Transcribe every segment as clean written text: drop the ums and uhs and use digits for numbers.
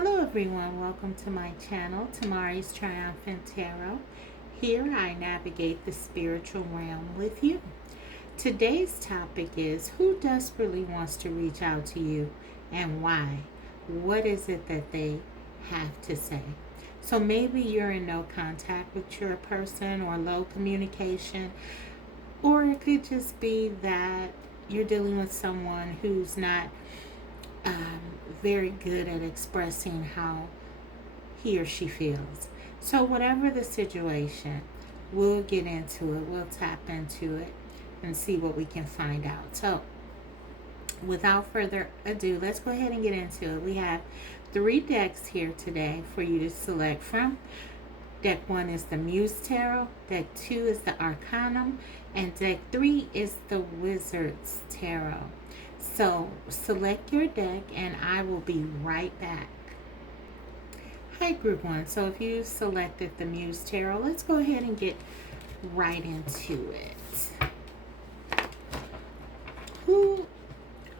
Hello everyone, welcome to my channel, Tamari's Triumphant Tarot. Here I navigate the spiritual realm with you. Today's topic is who desperately wants to reach out to you and why? What is it that they have to say? So maybe you're in no contact with your person or low communication, or it could just be that you're dealing with someone who's not very good at expressing how he or she feels. So, whatever the situation, we'll get into it, we'll tap into it and see what we can find out. So, without further ado, let's go ahead and get into it. We have 3 decks here today for you to select from. Deck 1 is the Muse Tarot, Deck 2 is the Arcanum, and Deck 3 is the Wizard's Tarot. So select your deck and I will be right back. Hi Group 1, so if you selected the Muse Tarot, let's go ahead and get right into it. Who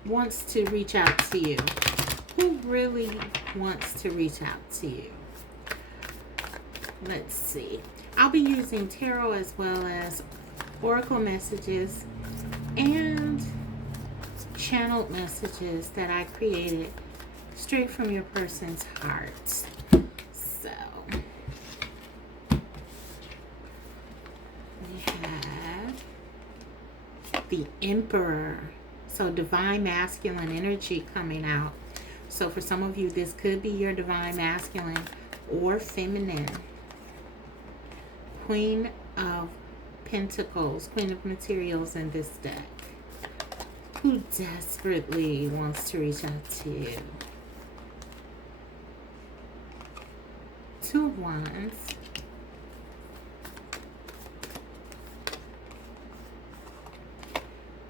wants to reach out to you? Who really wants to reach out to you? Let's see. I'll be using tarot as well as oracle messages and channeled messages that I created straight from your person's heart. So we have the Emperor. So divine masculine energy coming out. So for some of you, this could be your divine masculine or feminine. Queen of Pentacles, Queen of Materials in this deck. Who desperately wants to reach out to you? 2 of Wands.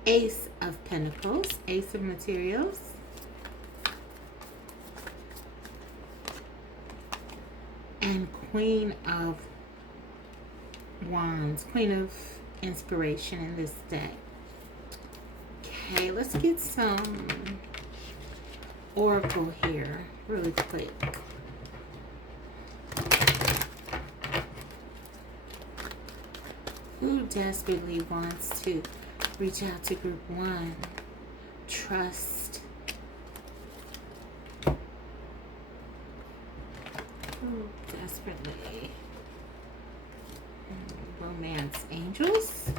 Ace of Pentacles, Ace of Materials. And Queen of Wands, Queen of Inspiration in this deck. Okay, let's get some oracle here really quick. Who desperately wants to reach out to Group 1? Trust. Who desperately? Romance angels.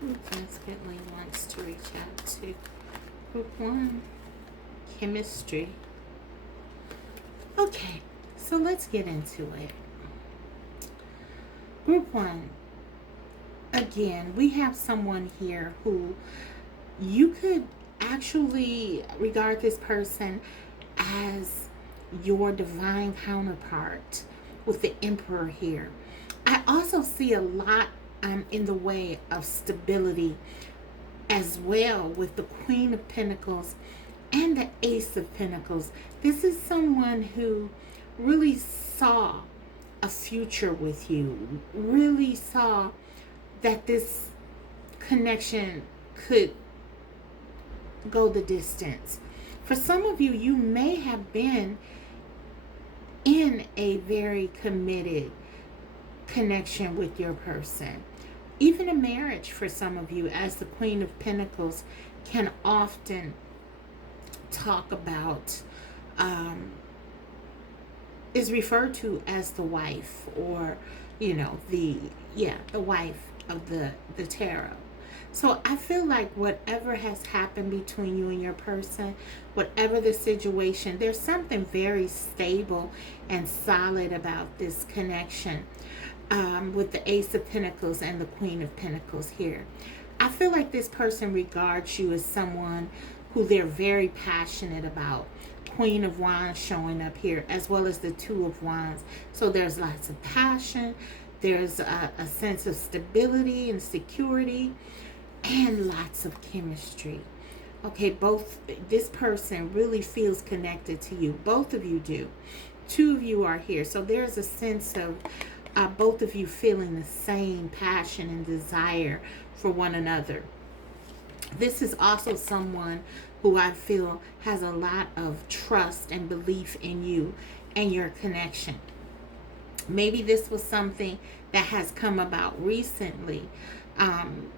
Who desperately wants to reach out to Group 1? Chemistry. Okay, so let's get into it. Group 1. Again, we have someone here who you could actually regard this person as your divine counterpart with the Emperor here. I also see a lot in the way of stability as well with the Queen of Pentacles and the Ace of Pentacles. This is someone who really saw a future with you, really saw that this connection could go the distance. For some of you, you may have been in a very committed connection with your person. Even a marriage for some of you, as the Queen of Pentacles can often talk about, is referred to as the wife, or the wife of the tarot. So I feel like whatever has happened between you and your person, whatever the situation, there's something very stable and solid about this connection. With the Ace of Pentacles and the Queen of Pentacles here. I feel like this person regards you as someone who they're very passionate about. Queen of Wands showing up here, as well as the 2 of Wands. So there's lots of passion. There's a sense of stability and security, and lots of chemistry. Okay, this person really feels connected to you. Both of you do. 2 of you are here. So there's a sense of both of you feeling the same passion and desire for one another. This is also someone who I feel has a lot of trust and belief in you and your connection. Maybe this was something that has come about recently, um,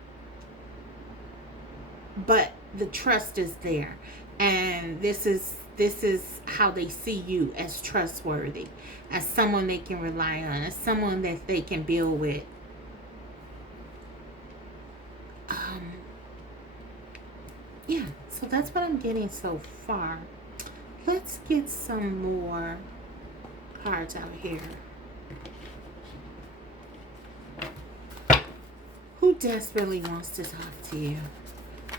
but the trust is there, and this is how they see you, as trustworthy, as someone they can rely on, as someone that they can build with. Um, yeah, so that's what I'm getting so far. Let's get some more cards out here. Who desperately wants to talk to you?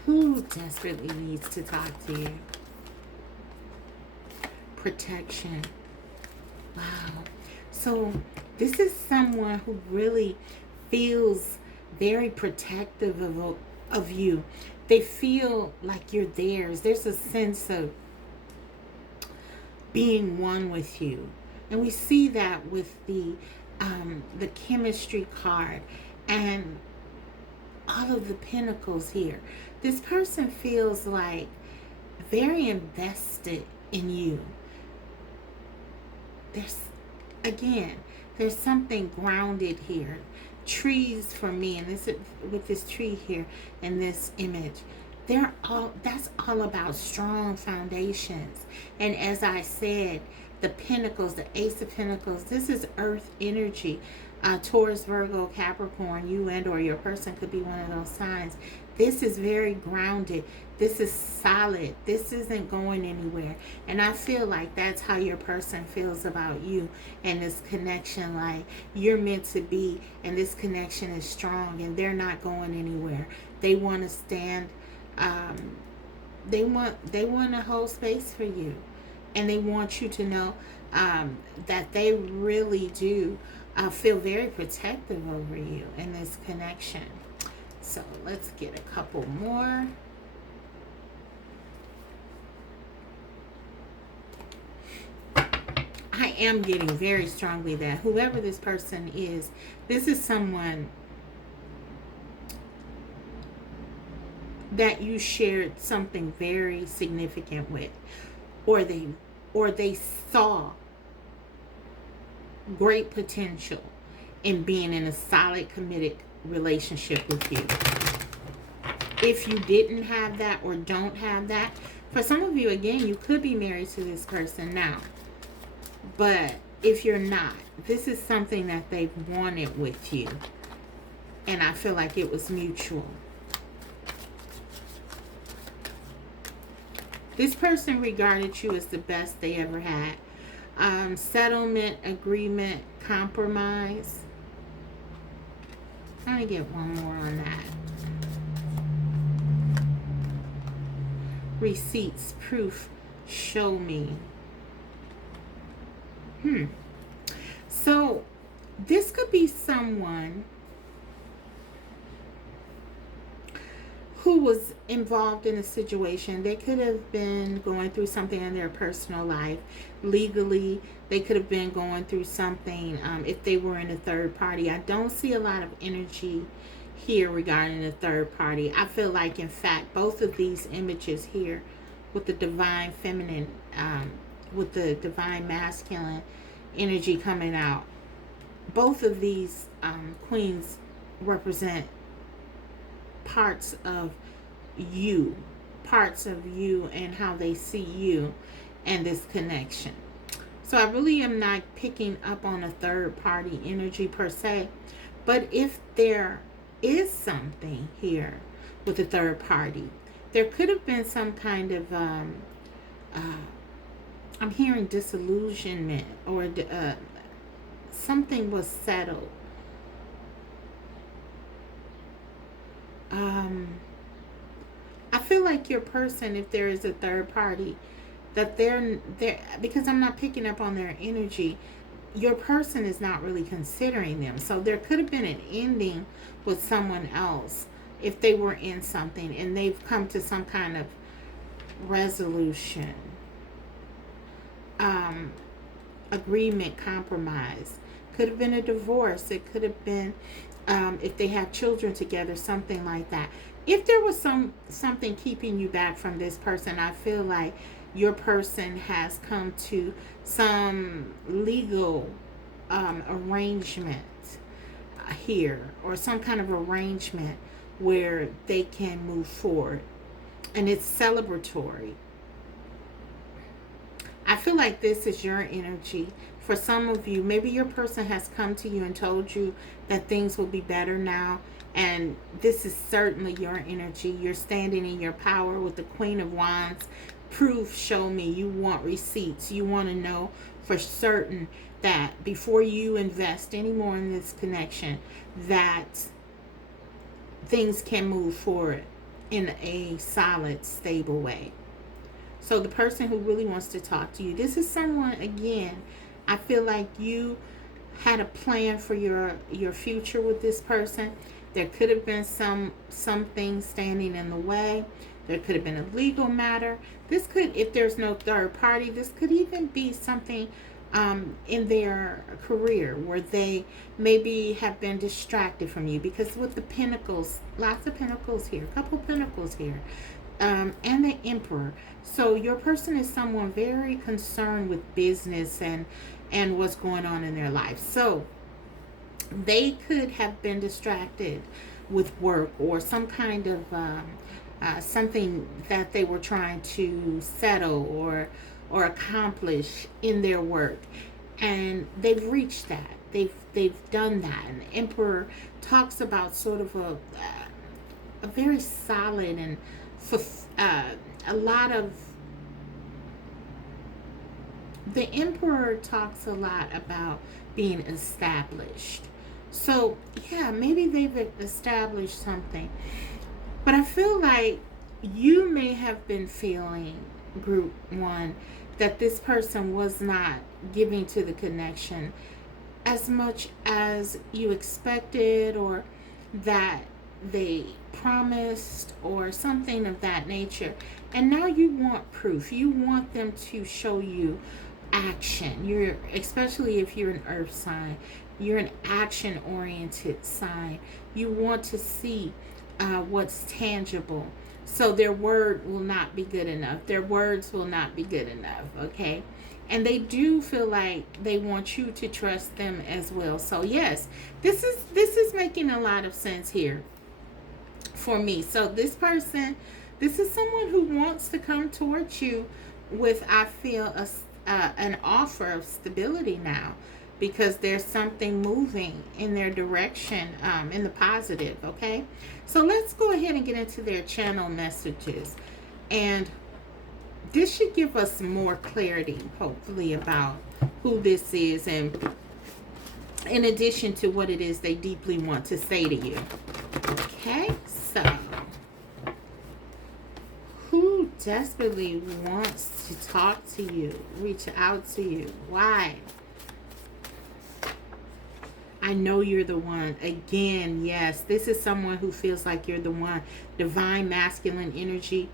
Who desperately needs to talk to you? Protection. Wow. So this is someone who really feels very protective of you. They feel like you're theirs. There's a sense of being one with you. And we see that with the chemistry card and all of the pentacles here. This person feels like very invested in you. There's, again, there's something grounded here. Trees for me, and this with this tree here and this image, that's all about strong foundations. And as I said, the pentacles, the ace of pentacles, this is earth energy. Taurus, Virgo, Capricorn, you and or your person could be one of those signs. This is very grounded. This is solid. This isn't going anywhere. And I feel like that's how your person feels about you and this connection. Like you're meant to be, and this connection is strong, and they're not going anywhere. They want to stand. They want to hold space for you, and they want you to know that they really do feel very protective over you in this connection. So let's get a couple more. I am getting very strongly that whoever this person is, this is someone that you shared something very significant with, or they saw great potential in being in a solid, committed relationship with you. If you didn't have that or don't have that, for some of you, again, you could be married to this person now. But if you're not, this is something that they've wanted with you. And I feel like it was mutual. This person regarded you as the best they ever had. Settlement, agreement, compromise. I'm going to get one more on that. Receipts, proof, show me. So this could be someone who was involved in a situation. They could have been going through something in their personal life. Legally, they could have been going through something if they were in a third party. I don't see a lot of energy here regarding the third party. I feel like, in fact, both of these images here with the divine feminine, with the divine masculine energy coming out, both of these queens represent parts of you and how they see you and this connection. So I really am not picking up on a third party energy per se, but if there is something here with a third party, there could have been some kind of I'm hearing disillusionment, or something was settled. I feel like your person, if there is a third party, that they're because I'm not picking up on their energy, your person is not really considering them. So there could have been an ending with someone else if they were in something and they've come to some kind of resolution, agreement, compromise. Could have been a divorce. It could have been if they have children together, something like that. if there was something keeping you back from this person, I feel like your person has come to some legal arrangement here, or some kind of arrangement where they can move forward, and it's celebratory. I feel like this is your energy. For some of you, maybe your person has come to you and told you that things will be better now. And this is certainly your energy. You're standing in your power with the Queen of Wands. Proof, show me. You want receipts. You want to know for certain that before you invest any more in this connection, that things can move forward in a solid, stable way. So the person who really wants to talk to you, this is someone, again, I feel like you had a plan for your future with this person. There could have been something standing in the way. There could have been a legal matter. This could, if there's no third party, this could even be something in their career where they maybe have been distracted from you. Because with the pentacles, lots of pentacles here, a couple pentacles here, and the Emperor. So your person is someone very concerned with business and what's going on in their life. So they could have been distracted with work or some kind of something that they were trying to settle or accomplish in their work, and they've reached that. They've done that. And the Emperor talks about sort of a very solid and a lot of, the Emperor talks a lot about being established. So yeah, maybe they've established something, but I feel like you may have been feeling, group one, that this person was not giving to the connection as much as you expected, or that they promised, or something of that nature. And now you want proof. You want them to show you action. You're, especially if you're an earth sign, you're an action oriented sign. You want to see what's tangible. So their word will not be good enough. Their words will not be good enough, okay? And they do feel like they want you to trust them as well. So yes, this is making a lot of sense here for me. So this person, this is someone who wants to come towards you with, I feel, an offer of stability now, because there's something moving in their direction, in the positive, okay? So let's go ahead and get into their channel messages. And this should give us more clarity, hopefully, about who this is, and in addition to what it is they deeply want to say to you. Okay, so who desperately wants to talk to you, reach out to you? Why? I know you're the one. Again, yes, this is someone who feels like you're the one. Divine masculine energy.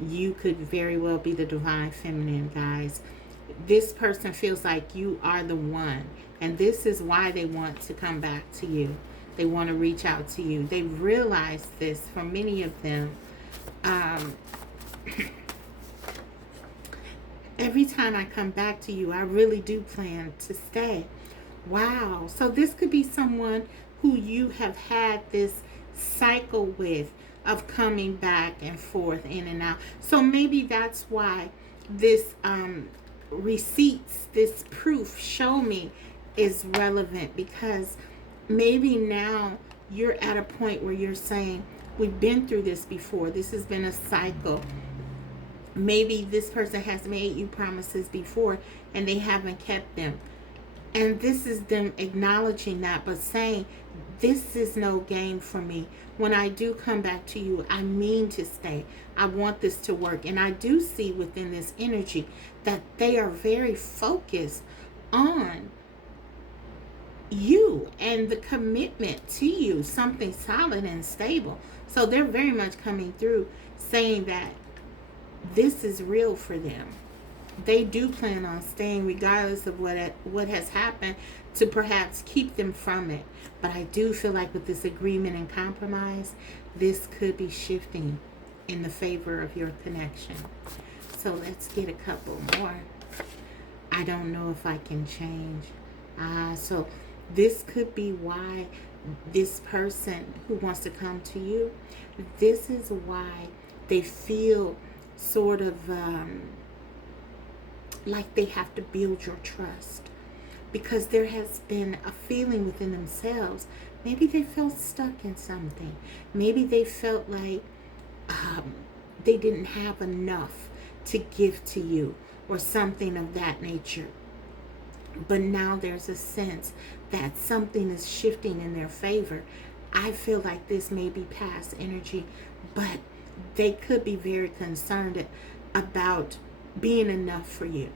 You could very well be the divine feminine, guys. This person feels like you are the one. And this is why they want to come back to you. They want to reach out to you. They realize this, for many of them. Every time I come back to you, I really do plan to stay. Wow. So this could be someone who you have had this cycle with, of coming back and forth, in and out. So maybe that's why this receipts, this proof, show me, is relevant, because maybe now you're at a point where you're saying, we've been through this before. This has been a cycle. Maybe this person has made you promises before and they haven't kept them. And this is them acknowledging that, but saying, this is no game for me. When I do come back to you, I mean to stay. I want this to work. And I do see within this energy that they are very focused on you and the commitment to you, something solid and stable. So they're very much coming through saying that this is real for them. they do plan on staying regardless of what has happened, to perhaps keep them from it. But I do feel like with this agreement and compromise, this could be shifting in the favor of your connection. So let's get a couple more. I don't know if I can change. So this could be why this person who wants to come to you, this is why they feel sort of like they have to build your trust, because there has been a feeling within themselves. Maybe they felt stuck in something. Maybe they felt like they didn't have enough to give to you or something of that nature. But now there's a sense that something is shifting in their favor. I feel like this may be past energy, but they could be very concerned about being enough for you.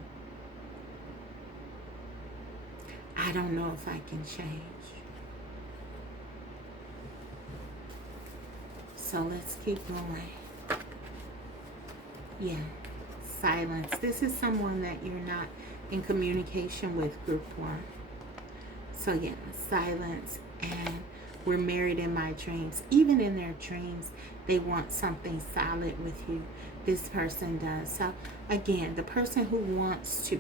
I don't know if I can change. So let's keep going. Yeah, silence. This is someone that you're not in communication with, group one. So yeah, silence. And we're married in my dreams. Even in their dreams, they want something solid with you. This person does. So again, the person who wants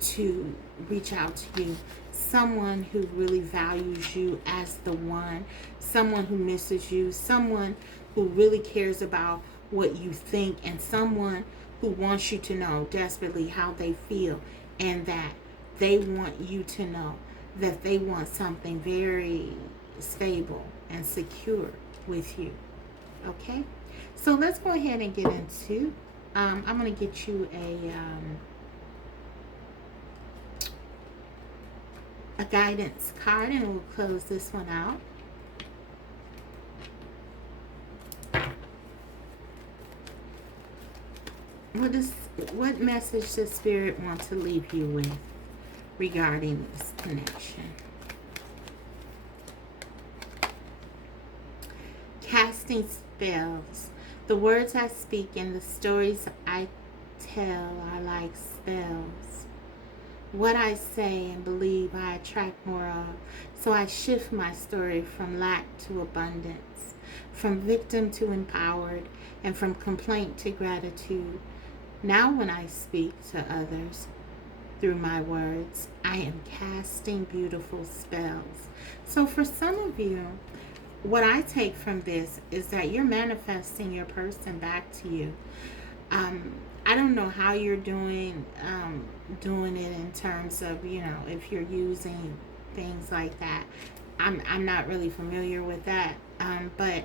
to reach out to you, someone who really values you as the one, someone who misses you, someone who really cares about what you think, and someone who wants you to know desperately how they feel, and that they want you to know that they want something very stable and secure with you. Okay, so let's go ahead and get into I'm going to get you a guidance card, and we'll close this one out. What message does Spirit want to leave you with regarding this connection? Casting spells. The words I speak and the stories I tell are like spells. What I say and believe I attract more of. So I shift my story from lack to abundance, from victim to empowered, and from complaint to gratitude. Now when I speak to others through my words, I am casting beautiful spells. So for some of you, what I take from this is that you're manifesting your person back to you. I don't know how you're doing it in terms of, if you're using things like that. I'm not really familiar with that. But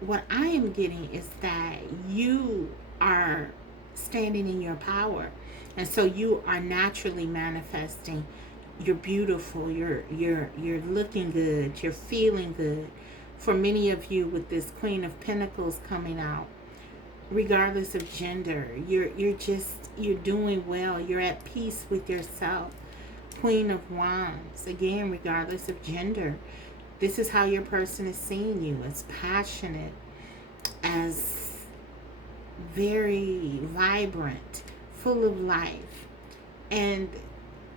what I am getting is that you are standing in your power, and so you are naturally manifesting. You're beautiful. You're looking good. You're feeling good. For many of you, with this Queen of Pentacles coming out, regardless of gender, you're doing well. You're at peace with yourself. Queen of Wands, again, regardless of gender, this is how your person is seeing you, as passionate, as very vibrant, full of life. And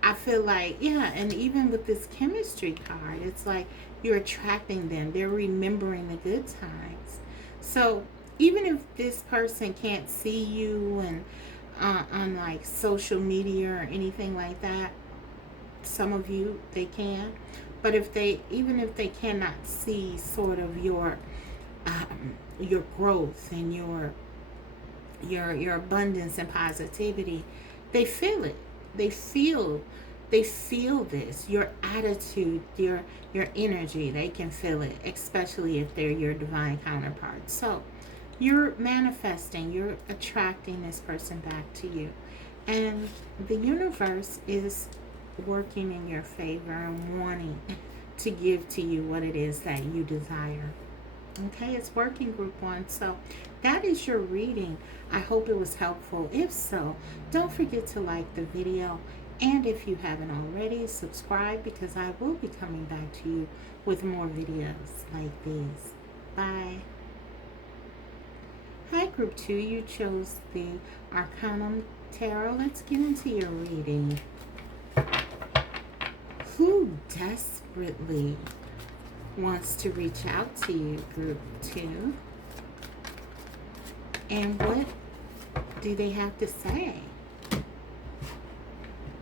I feel like, yeah, and even with this chemistry card, it's like you're attracting them. They're remembering the good times. So even if this person can't see you and on like social media or anything like that, some of you, they can. But even if they cannot see sort of your growth and your abundance and positivity, they feel it. They feel this, your attitude, your energy. They can feel it, especially if they're your divine counterpart. So you're manifesting, you're attracting this person back to you, and the universe is working in your favor and wanting to give to you what it is that you desire. Okay, it's working, group one. So that is your reading. I hope it was helpful. If so, don't forget to like the video, and if you haven't already, subscribe, because I will be coming back to you with more videos like these. Bye. Hi, Group 2. You chose the Arcanum Tarot. Let's get into your reading. Who desperately wants to reach out to you, Group 2? And what do they have to say?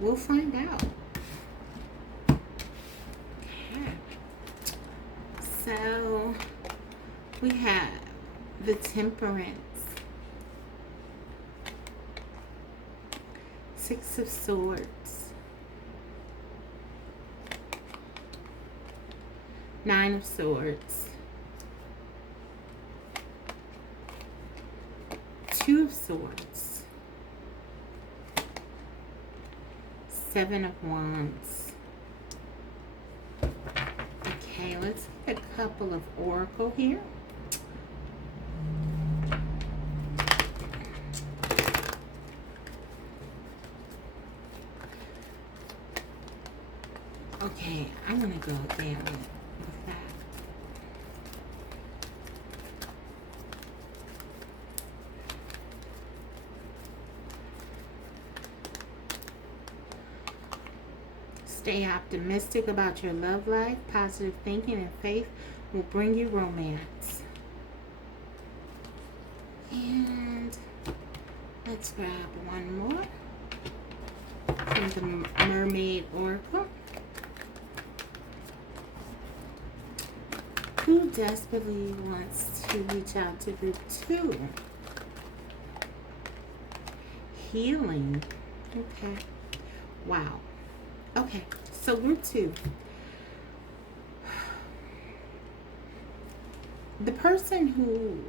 We'll find out. Okay. So, we have the Temperance, Six of Swords, Nine of Swords, Two of Swords, Seven of Wands. Okay, let's get a couple of oracle here. Okay, I'm going to go again with that. Stay optimistic about your love life. Positive thinking and faith will bring you romance. And let's grab one more from the Mermaid Oracle. Who desperately wants to reach out to Group 2? Healing. Okay. Wow. Okay. So Group 2. The person who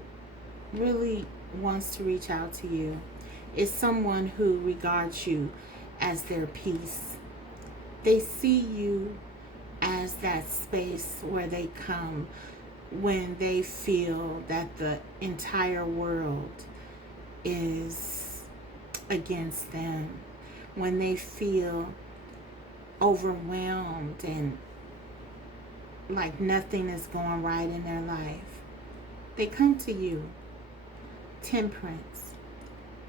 really wants to reach out to you is someone who regards you as their peace. They see you as that space where they come when they feel that the entire world is against them, when they feel overwhelmed and like nothing is going right in their life. They come to you. Temperance.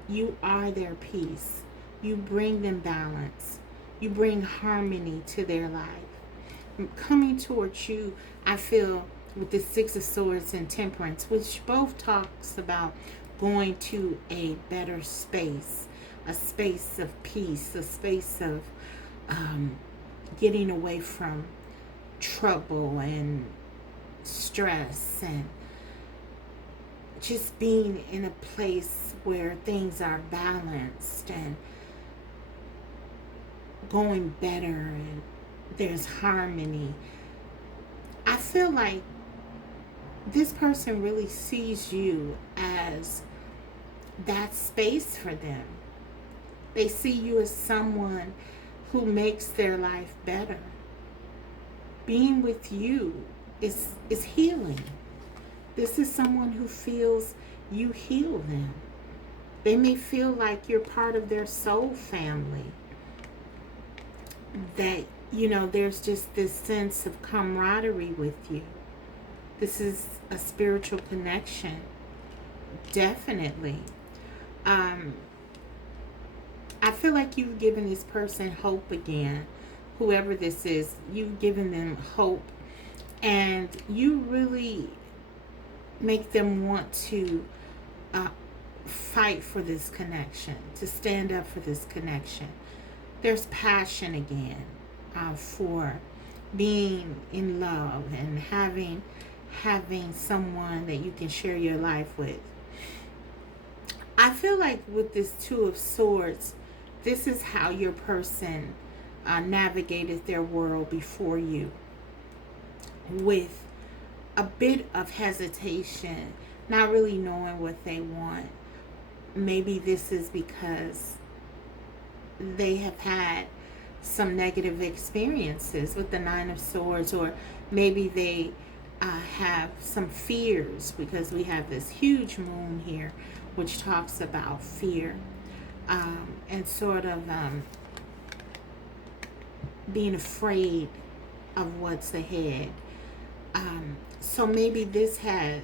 You are their peace. You bring them balance. You bring harmony to their life. Coming towards you, I feel, with the Six of Swords and Temperance, which both talks about going to a better space, a space of peace, a space of getting away from trouble and stress, and just being in a place where things are balanced and going better and there's harmony. I feel like this person really sees you as that space for them. They see you as someone who makes their life better. Being with you is healing. This is someone who feels you heal them. They may feel like you're part of their soul family. That, you know, there's just this sense of camaraderie with you. This is a spiritual connection. Definitely. I feel like you've given this person hope again. Whoever this is, you've given them hope. And you really make them want to fight for this connection, to stand up for this connection. There's passion again for being in love and having someone that you can share your life with. I feel like with this Two of Swords, this is how your person navigated their world before you, with a bit of hesitation, not really knowing what they want. Maybe this is because they have had some negative experiences with the Nine of Swords, or maybe they have some fears, because we have this huge moon here which talks about fear and sort of being afraid of what's ahead. So maybe this has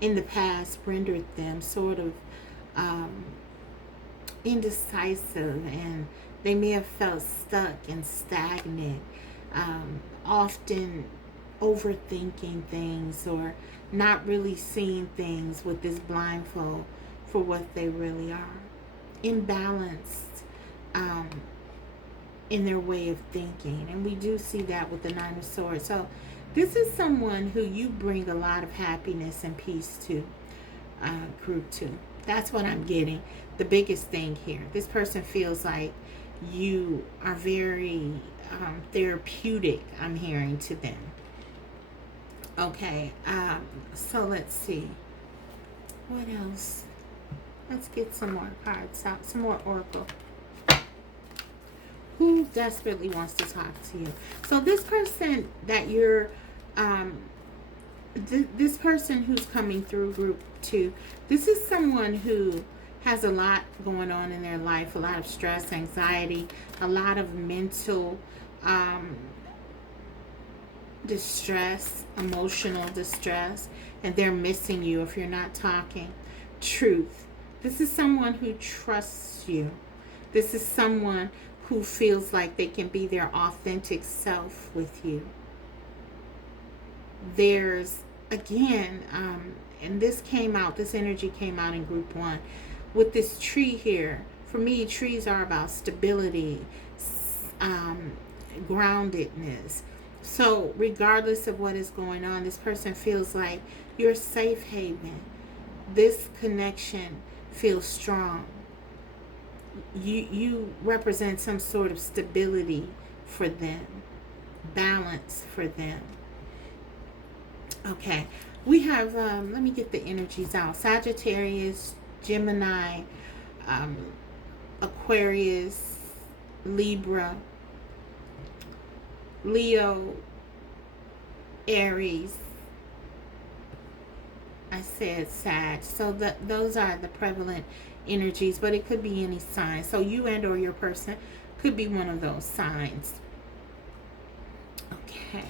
in the past rendered them sort of um, indecisive, and they may have felt stuck and stagnant, often overthinking things or not really seeing things with this blindfold for what they really are. Imbalanced um, in their way of thinking. And we do see that with the Nine of Swords. So this is someone who you bring a lot of happiness and peace to, group to. That's what I'm getting. The biggest thing here. This person feels like you are very therapeutic, I'm hearing, to them. Okay, so let's see. What else? Let's get some more cards out, some more oracle. Who desperately wants to talk to you? So this person that you're, this person who's coming through group 2, this is someone who has a lot going on in their life, a lot of stress, anxiety, a lot of mental distress, emotional distress, and they're missing you if you're not talking. Truth. This is someone who trusts you. This is someone who feels like they can be their authentic self with you. There's, again, and this energy came out in group 1 with this tree here. For me, trees are about stability, groundedness. So regardless of what is going on, this person feels like you're a safe haven. This connection feels strong. You represent some sort of stability for them, balance for them. Okay, we have, let me get the energies out. Sagittarius, Gemini, Aquarius, Libra, Leo, Aries. I said Sag. So those are the prevalent energies, but it could be any sign. So you and or your person could be one of those signs. Okay,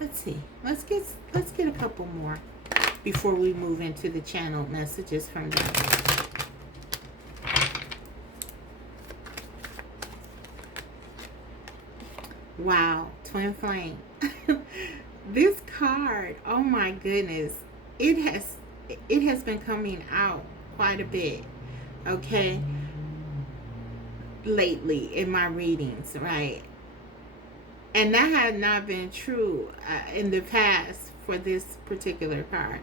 let's see. Let's get a couple more before we move into the channeled messages from them. Wow, twin flame. This card, oh my goodness, it has been coming out quite a bit, okay, lately in my readings, right? And that had not been true in the past for this particular card,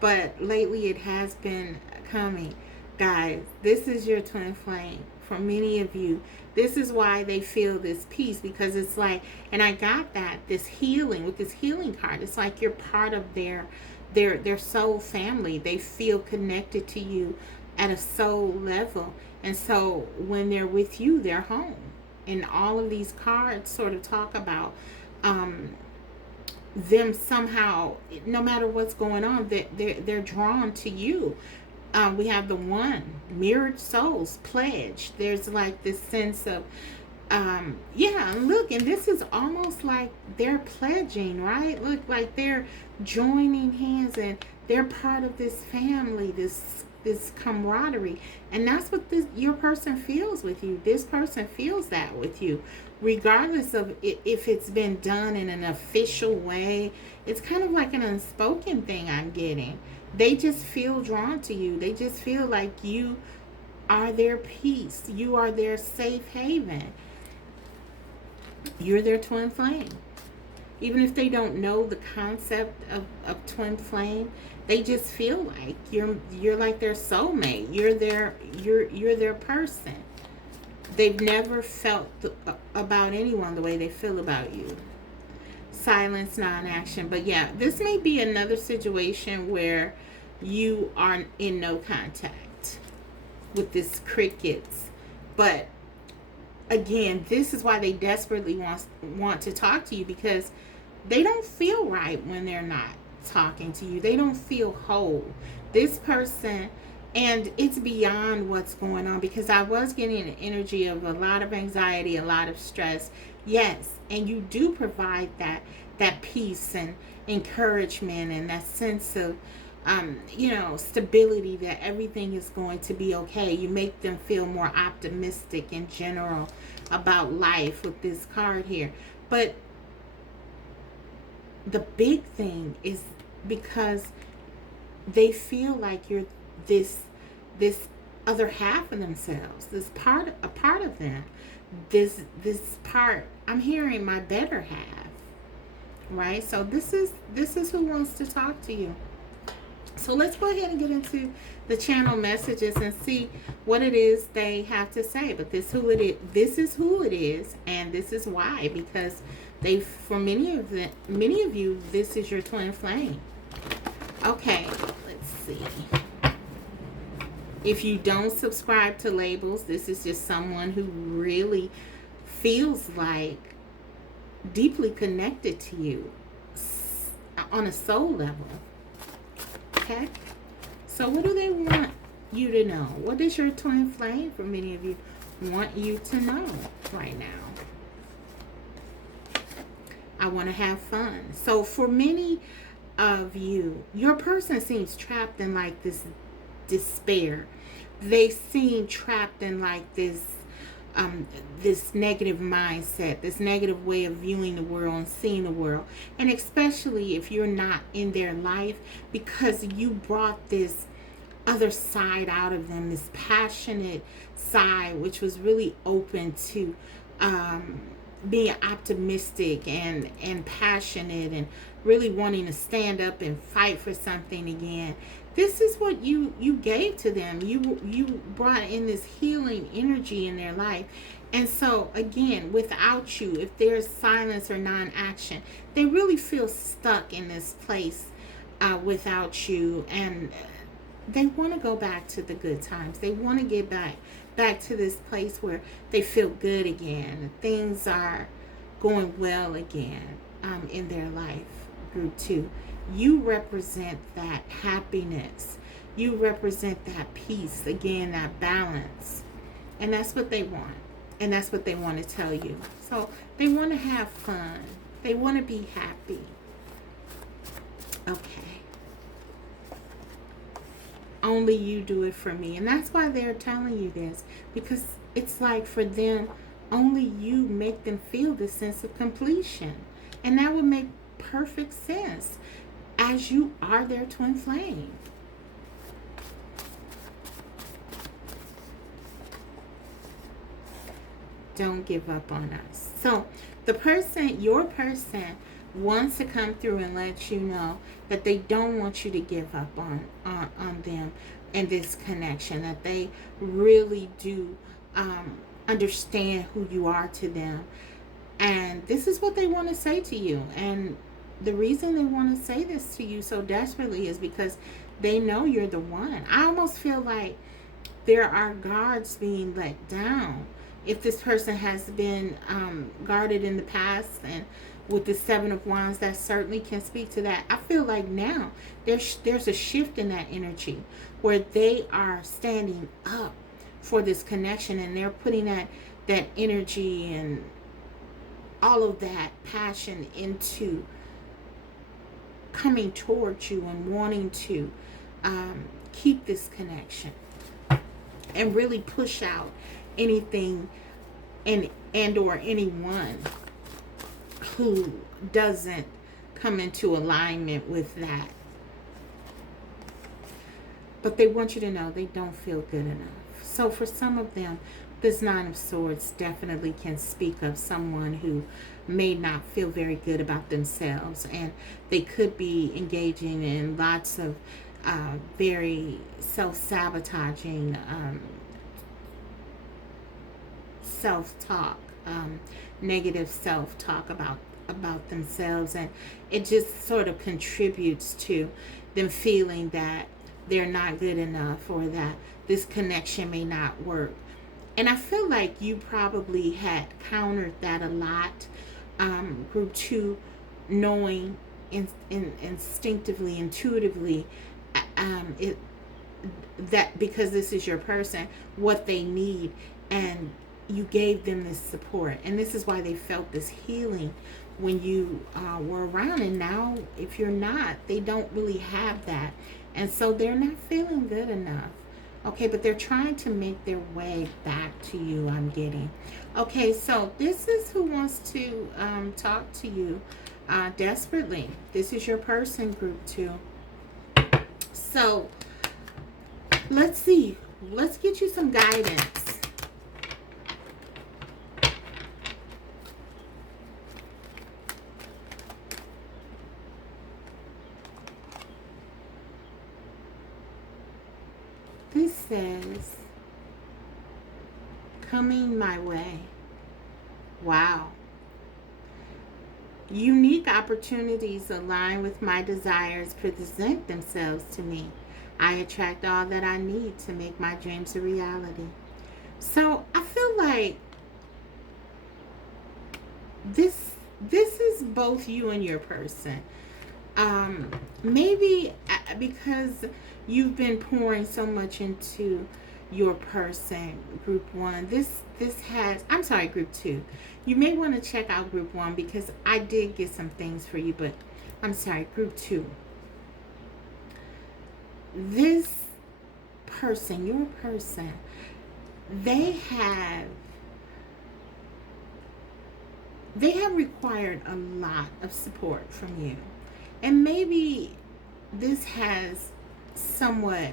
but lately it has been coming. Guys, this is your twin flame. For many of you, this is why they feel this peace, because it's like, and I got that, this healing, with this healing card, it's like you're part of their soul family. They feel connected to you at a soul level. And so when they're with you, they're home. And all of these cards sort of talk about them somehow, no matter what's going on, they're drawn to you. We have the one, mirrored souls, pledge. There's like this sense of, yeah, look, and this is almost like they're pledging, right? Look, like they're joining hands and they're part of this family, this camaraderie. And that's what your person feels with you. This person feels that with you, regardless of if it's been done in an official way. It's kind of like an unspoken thing I'm getting. They just feel drawn to you. They just feel like you are their peace. You are their safe haven. You're their twin flame. Even if they don't know the concept of twin flame, they just feel like you're like their soulmate. You're their person. They've never felt about anyone the way they feel about you. Silence, non-action. But yeah, this may be another situation where you are in no contact with this crickets. But again, this is why they desperately want to talk to you, because they don't feel right when they're not talking to you. They don't feel whole. This person, and it's beyond what's going on, because I was getting an energy of a lot of anxiety, a lot of stress. Yes, and you do provide that peace and encouragement and that sense of stability, that everything is going to be okay. You make them feel more optimistic in general about life with this card here. But the big thing is because they feel like you're this this other half of themselves, a part of them, this part. I'm hearing my better half, right? So this is who wants to talk to you. So let's go ahead and get into the channel messages and see what it is they have to say. But this who it is. This is who it is, and this is why. Because for many of you, this is your twin flame. Okay, let's see. If you don't subscribe to labels, this is just someone who really feels like deeply connected to you on a soul level. Okay, so what do they want you to know? What does your twin flame, for many of you, want you to know right now? I want to have fun. So for many of you, your person seems trapped in like this despair. They seem trapped in like this negative mindset, this negative way of viewing the world and seeing the world. And especially if you're not in their life, because you brought this other side out of them, this passionate side, which was really open to being optimistic and passionate and really wanting to stand up and fight for something again. This is what you gave to them. You brought in this healing energy in their life. And so again, without you, if there's silence or non-action, they really feel stuck in this place without you. And they want to go back to the good times. They want to get back to this place where they feel good again. Things are going well again in their life. Group 2. You represent that happiness. You represent that peace, again, that balance. And that's what they want. And that's what they want to tell you. So they want to have fun. They want to be happy. Okay. Only you do it for me. And that's why they're telling you this. Because it's like for them, only you make them feel this sense of completion. And that would make perfect sense, as you are their twin flame. Don't give up on us. So your person wants to come through and let you know that they don't want you to give up on them and this connection, that they really do understand who you are to them. And this is what they want to say to you. And the reason they want to say this to you so desperately is because they know you're the one. I almost feel like there are guards being let down. If this person has been guarded in the past, and with the 7 of Wands, that certainly can speak to that. I feel like now there's a shift in that energy where they are standing up for this connection, and they're putting that energy and all of that passion into coming towards you and wanting to keep this connection and really push out anything and or anyone who doesn't come into alignment with that. But they want you to know they don't feel good enough. So for some of them, this 9 of Swords definitely can speak of someone who may not feel very good about themselves, and they could be engaging in lots of very self-sabotaging self-talk, negative self-talk about themselves, and it just sort of contributes to them feeling that they're not good enough, or that this connection may not work. And I feel like you probably had countered that a lot, group 2, knowing instinctively, intuitively, that because this is your person, what they need, and you gave them this support. And this is why they felt this healing when you were around. And now, if you're not, they don't really have that. And so they're not feeling good enough. Okay, but they're trying to make their way back to you, I'm getting. Okay, so this is who wants to talk to you desperately. This is your person, group 2. So let's see. Let's get you some guidance. This says, coming my way. Wow. Unique opportunities align with my desires present themselves to me. I attract all that I need to make my dreams a reality. So I feel like this is both you and your person. Maybe because you've been pouring so much into your person, group 1. This has, I'm sorry, group 2. You may want to check out group 1 because I did get some things for you, but I'm sorry, group 2. This person, your person, they have required a lot of support from you. And maybe this has somewhat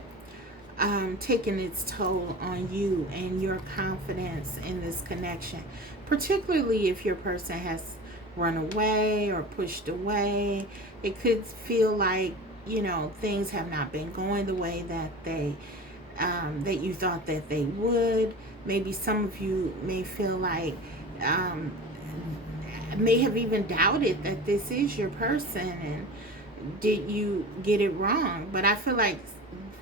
taken its toll on you and your confidence in this connection, particularly if your person has run away or pushed away. It could feel like, things have not been going the way that that you thought that they would. Maybe some of you may feel like may have even doubted that this is your person and did you get it wrong. But I feel like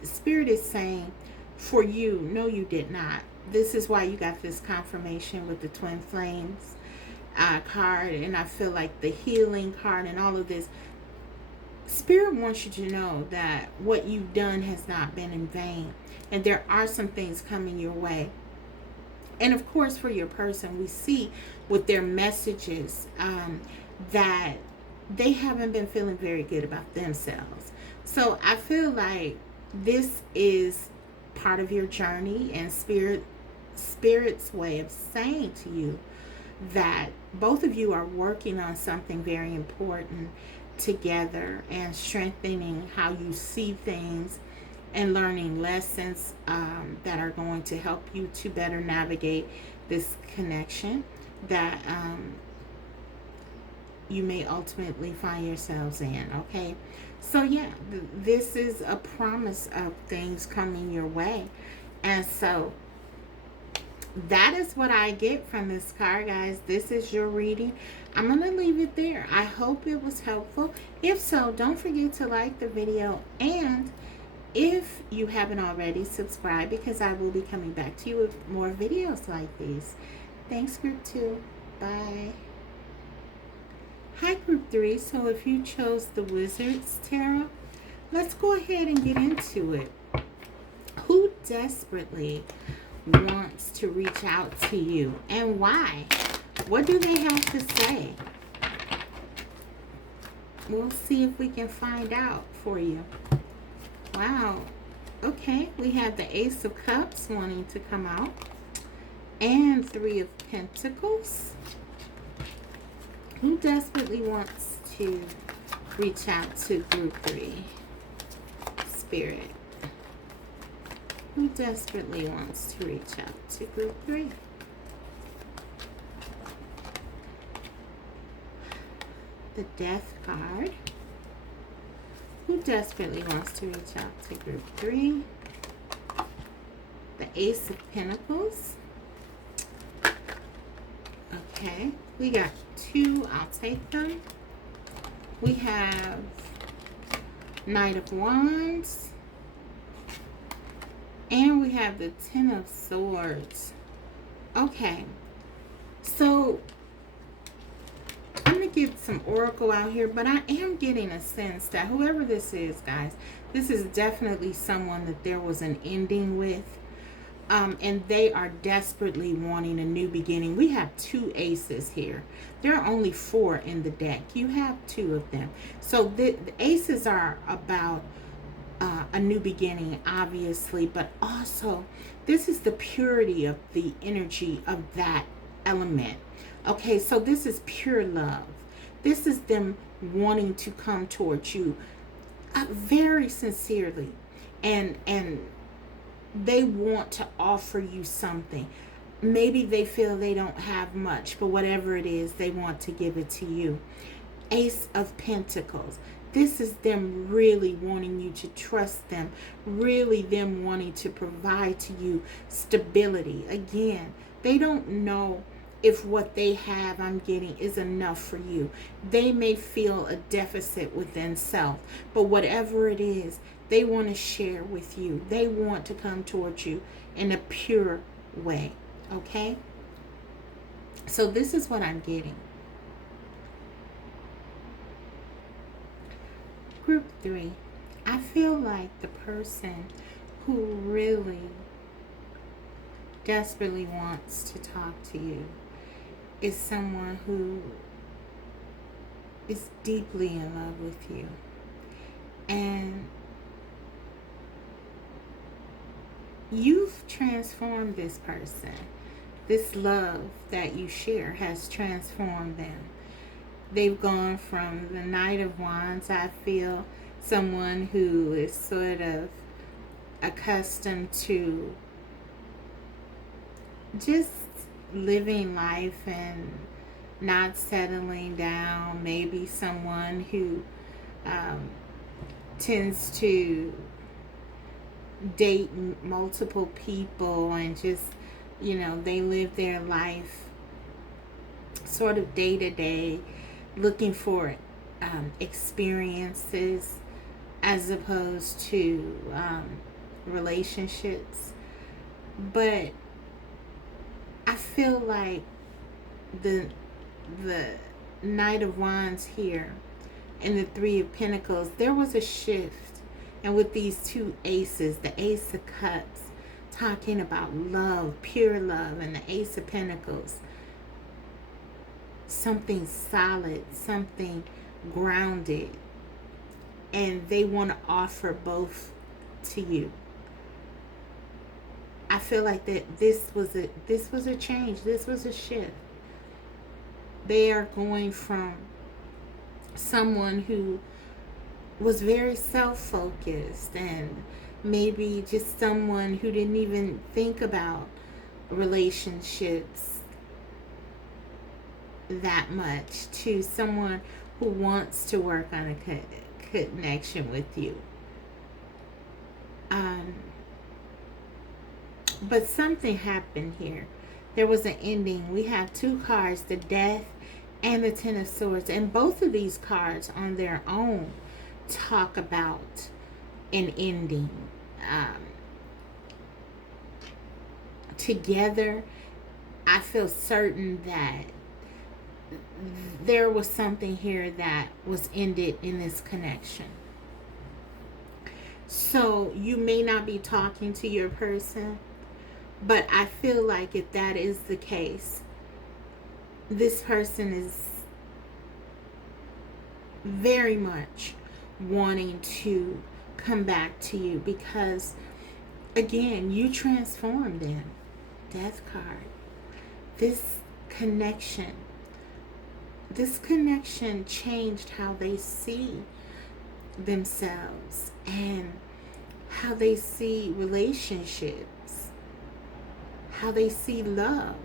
Spirit is saying for you, no, you did not. This is why you got this confirmation with the twin flames card, and I feel like the healing card and all of this. Spirit wants you to know that what you've done has not been in vain, and there are some things coming your way. And of course, for your person, we see with their messages that they haven't been feeling very good about themselves. So I feel like this is part of your journey, and Spirit's way of saying to you that both of you are working on something very important together and strengthening how you see things and learning lessons that are going to help you to better navigate this connection that you may ultimately find yourselves in. Okay, so yeah, this is a promise of things coming your way. And so that is what I get from this card, guys. This is your reading. I'm going to leave it there. I hope it was helpful. If so, don't forget to like the video, and if you haven't already, subscribe, because I will be coming back to you with more videos like these. Thanks, group 2. Bye. Hi, group 3. So if you chose the Wizard's Tarot, let's go ahead and get into it. Who desperately wants to reach out to you, and why? What do they have to say? We'll see if we can find out for you. Wow. Okay, we have the Ace of Cups wanting to come out, and 3 of Pentacles. Who desperately wants to reach out to group 3? Spirit. Who desperately wants to reach out to group 3? The Death card. Who desperately wants to reach out to group 3? The Ace of Pentacles. Okay, we got 2. I'll take them. We have Knight of Wands. And we have the 10 of Swords. Okay, so I'm going to get some oracle out here, but I am getting a sense that whoever this is, guys, this is definitely someone that there was an ending with. And they are desperately wanting a new beginning. We have 2 aces here. There are only 4 in the deck. You have 2 of them. So the aces are about a new beginning, obviously, but also this is the purity of the energy of that element. Okay, so this is pure love. This is them wanting to come towards you very sincerely, and they want to offer you something. Maybe they feel they don't have much, but whatever it is, they want to give it to you. Ace of Pentacles. This is them really wanting you to trust them, really them wanting to provide to you stability. Again, they don't know if what they have, I'm getting, is enough for you. They may feel a deficit within self, but whatever it is, they want to share with you. They want to come towards you in a pure way. Okay? So this is what I'm getting. Group 3. I feel like the person who really desperately wants to talk to you is someone who is deeply in love with you. And you've transformed this person. This love that you share has transformed them. They've gone from the Knight of Wands, I feel, someone who is sort of accustomed to just living life and not settling down. Maybe someone who tends to date multiple people and just, they live their life sort of day to day, looking for experiences as opposed to relationships. But I feel like the Knight of Wands here and the Three of Pentacles, there was a shift. And with these two aces, the Ace of Cups, talking about love, pure love, and the Ace of Pentacles, something solid, something grounded, and they want to offer both to you. I feel like that this was a change, this was a shift. They are going from someone who was very self-focused and maybe just someone who didn't even think about relationships that much to someone who wants to work on a connection with you. But something happened here. There was an ending. We have two cards, the Death and the Ten of Swords, and both of these cards on their own talk about an ending. Together, I feel certain that there was something here that was ended in this connection. So you may not be talking to your person, but I feel like if that is the case, this person is very much wanting to come back to you because, again, you transformed them. Death card. This connection changed how they see themselves and how they see relationships, how they see love.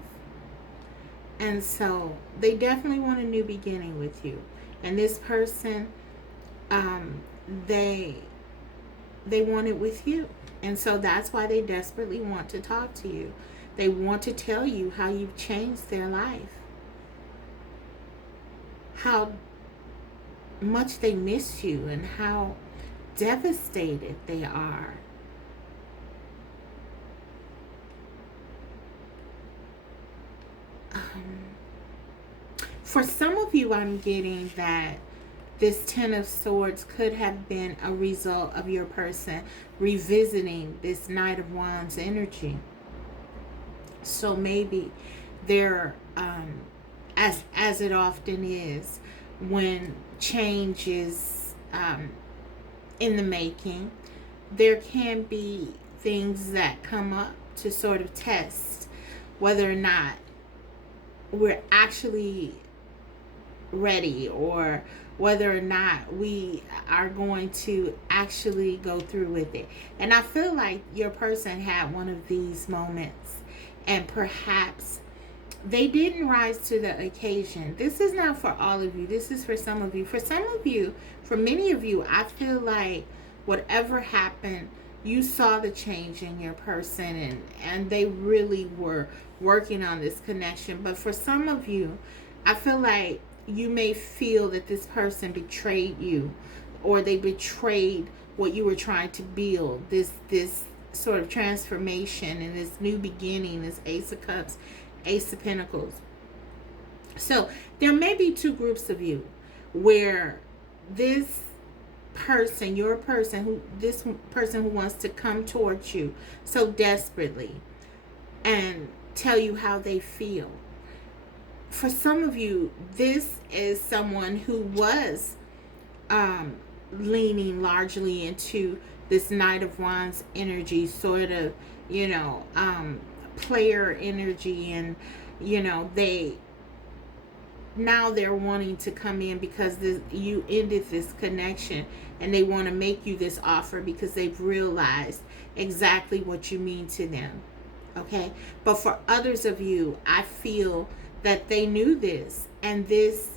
And so they definitely want a new beginning with you. And this person, they want it with you. And so that's why they desperately want to talk to you. They want to tell you how you've changed their life, how much they miss you, and how devastated they are. For some of you, I'm getting that this Ten of Swords could have been a result of your person revisiting this Knight of Wands energy. So maybe there, as it often is, when change is in the making, there can be things that come up to sort of test whether or not we're actually ready, or whether or not we are going to actually go through with it. And I feel like your person had one of these moments, and perhaps they didn't rise to the occasion. This is not for all of you. This is for some of you. For some of you, for many of you, I feel like whatever happened, you saw the change in your person, and they really were working on this connection. But for some of you, I feel like you may feel that this person betrayed you, or they betrayed what you were trying to build, this sort of transformation and this new beginning, this Ace of Cups, Ace of Pentacles. So there may be two groups of you where this person, this person who wants to come towards you so desperately and tell you how they feel. For some of you, this is someone who was leaning largely into this Knight of Wands energy, sort of, player energy, and they're wanting to come in because you ended this connection, and they want to make you this offer because they've realized exactly what you mean to them. Okay? But for others of you, I feel that they knew this, and this,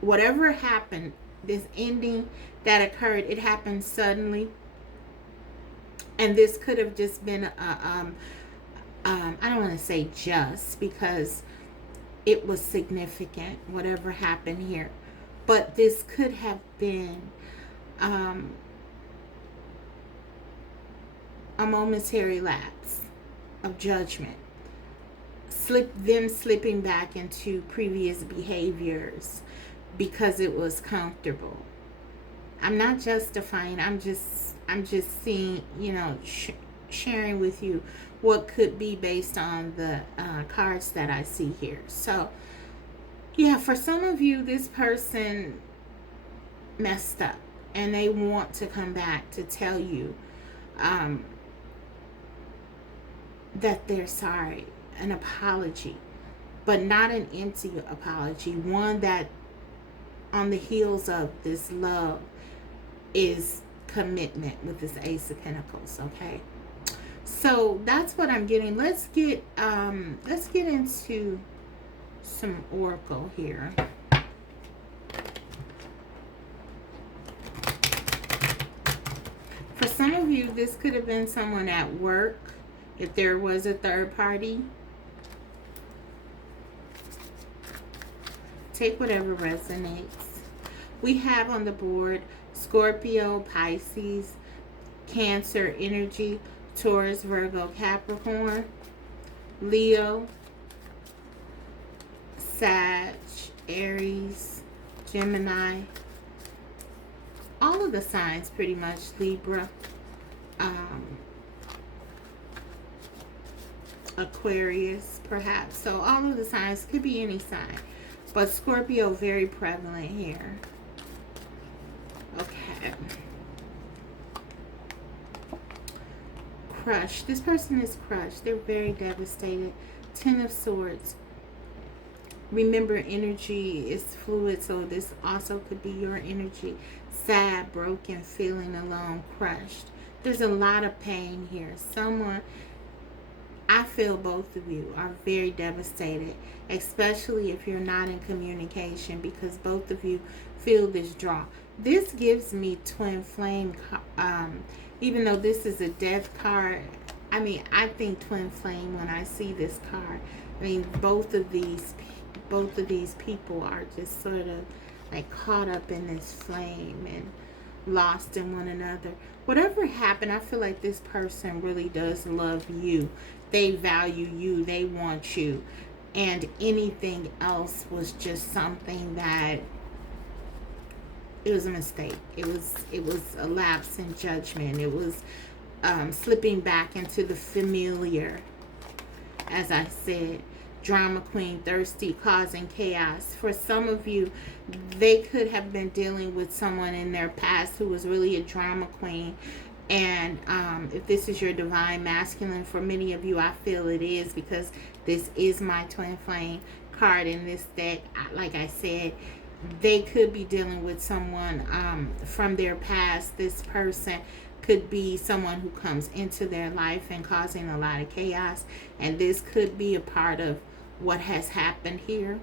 whatever happened, this ending that occurred, it happened suddenly, and this could have just been I don't want to say just, because it was significant, whatever happened here, but this could have been a momentary lapse of judgment, them slipping back into previous behaviors because it was comfortable. I'm not justifying, I'm just seeing, sharing with you what could be based on the cards that I see here. So yeah, for some of you, this person messed up, and they want to come back to tell you that they're sorry, an apology, but not an empty apology, one that on the heels of this love is commitment with this Ace of Pentacles. Okay, so that's what I'm getting. Let's get into some oracle here. For some of you, this could have been someone at work, if there was a third party. Take whatever resonates. We have on the board Scorpio, Pisces, Cancer energy, Taurus, Virgo, Capricorn, Leo, Sag, Aries, Gemini. All of the signs pretty much, Libra, Aquarius perhaps. So all of the signs, could be any sign, but Scorpio very prevalent here. Okay. Crushed. This person is crushed. They're very devastated. Ten of Swords. Remember, energy is fluid, so this also could be your energy. Sad, broken, feeling alone, crushed. There's a lot of pain here. Someone, I feel both of you are very devastated, especially if you're not in communication, because both of you feel this draw. This gives me twin flame, even though this is a death card. I mean, I think twin flame when I see this card. I mean, both of these people are just sort of like caught up in this flame and lost in one another. Whatever happened, I feel like this person really does love you. They value you. They want you. And anything else was just something that, it was a mistake. It was a lapse in judgment. It was slipping back into the familiar. As I said, drama queen, thirsty, causing chaos. For some of you, they could have been dealing with someone in their past who was really a drama queen, And if this is your divine masculine, for many of you, I feel it is, because this is my twin flame card in this deck. Like I said, they could be dealing with someone from their past. This person could be someone who comes into their life and causing a lot of chaos. And this could be a part of what has happened here.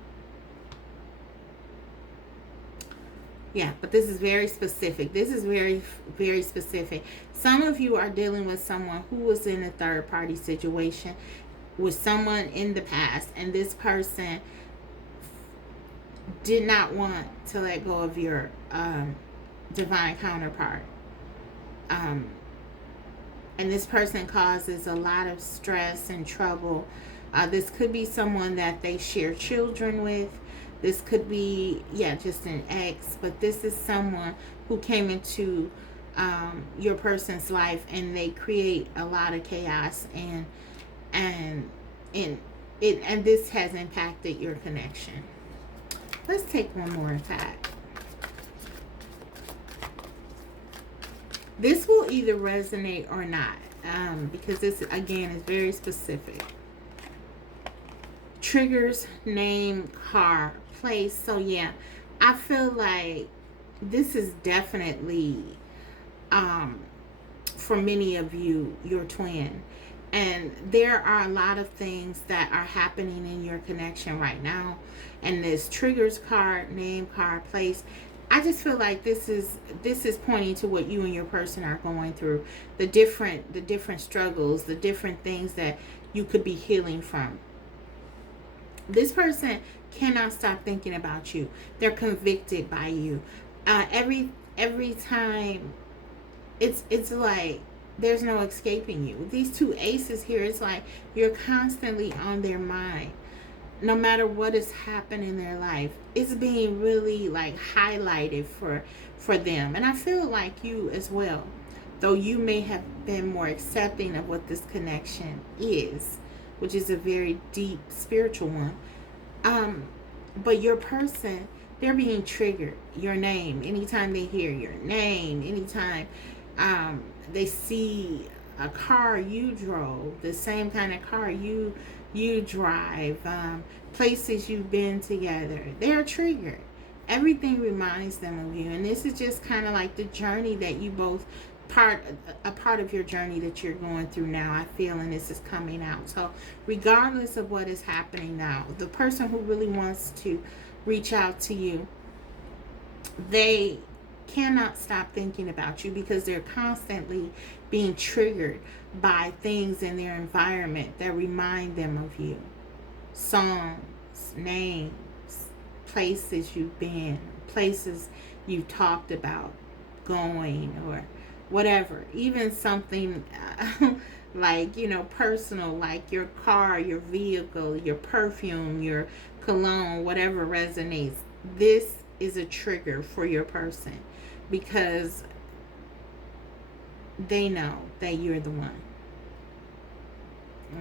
Yeah, but this is very specific. This is very, very specific. Some of you are dealing with someone who was in a third party situation with someone in the past, and this person did not want to let go of your divine counterpart. And this person causes a lot of stress and trouble. This could be someone that they share children with. This could be, yeah, just an ex, but this is someone who came into your person's life, and they create a lot of chaos, and this has impacted your connection. Let's take one more fact. This will either resonate or not, because this, again, is very specific. Triggers, name, car, place. So yeah, I feel like this is definitely, for many of you, your twin. And there are a lot of things that are happening in your connection right now. And this triggers card, name, card, place. I just feel like this is pointing to what you and your person are going through. The different struggles, the different things that you could be healing from. This person cannot stop thinking about you. They're convicted by you. Every time, it's like there's no escaping you. These two aces here, it's like you're constantly on their mind. No matter what is happening in their life, it's being really like highlighted for them. And I feel like you as well, though you may have been more accepting of what this connection is, which is a very deep spiritual one. But your person, they're being triggered. Your name, anytime they hear your name, anytime they see a car you drove, the same kind of car you drive, places you've been together, they're triggered. Everything reminds them of you. And this is just kind of like the journey that you both, a part of your journey that you're going through now, I feel, and this is coming out. So regardless of what is happening now, the person who really wants to reach out to you, they cannot stop thinking about you, because they're constantly being triggered by things in their environment that remind them of you. Songs, names, places you've been, places you've talked about going, or whatever. Even something like, personal, like your car, your vehicle, your perfume, your cologne, whatever resonates. This is a trigger for your person, because they know that you're the one.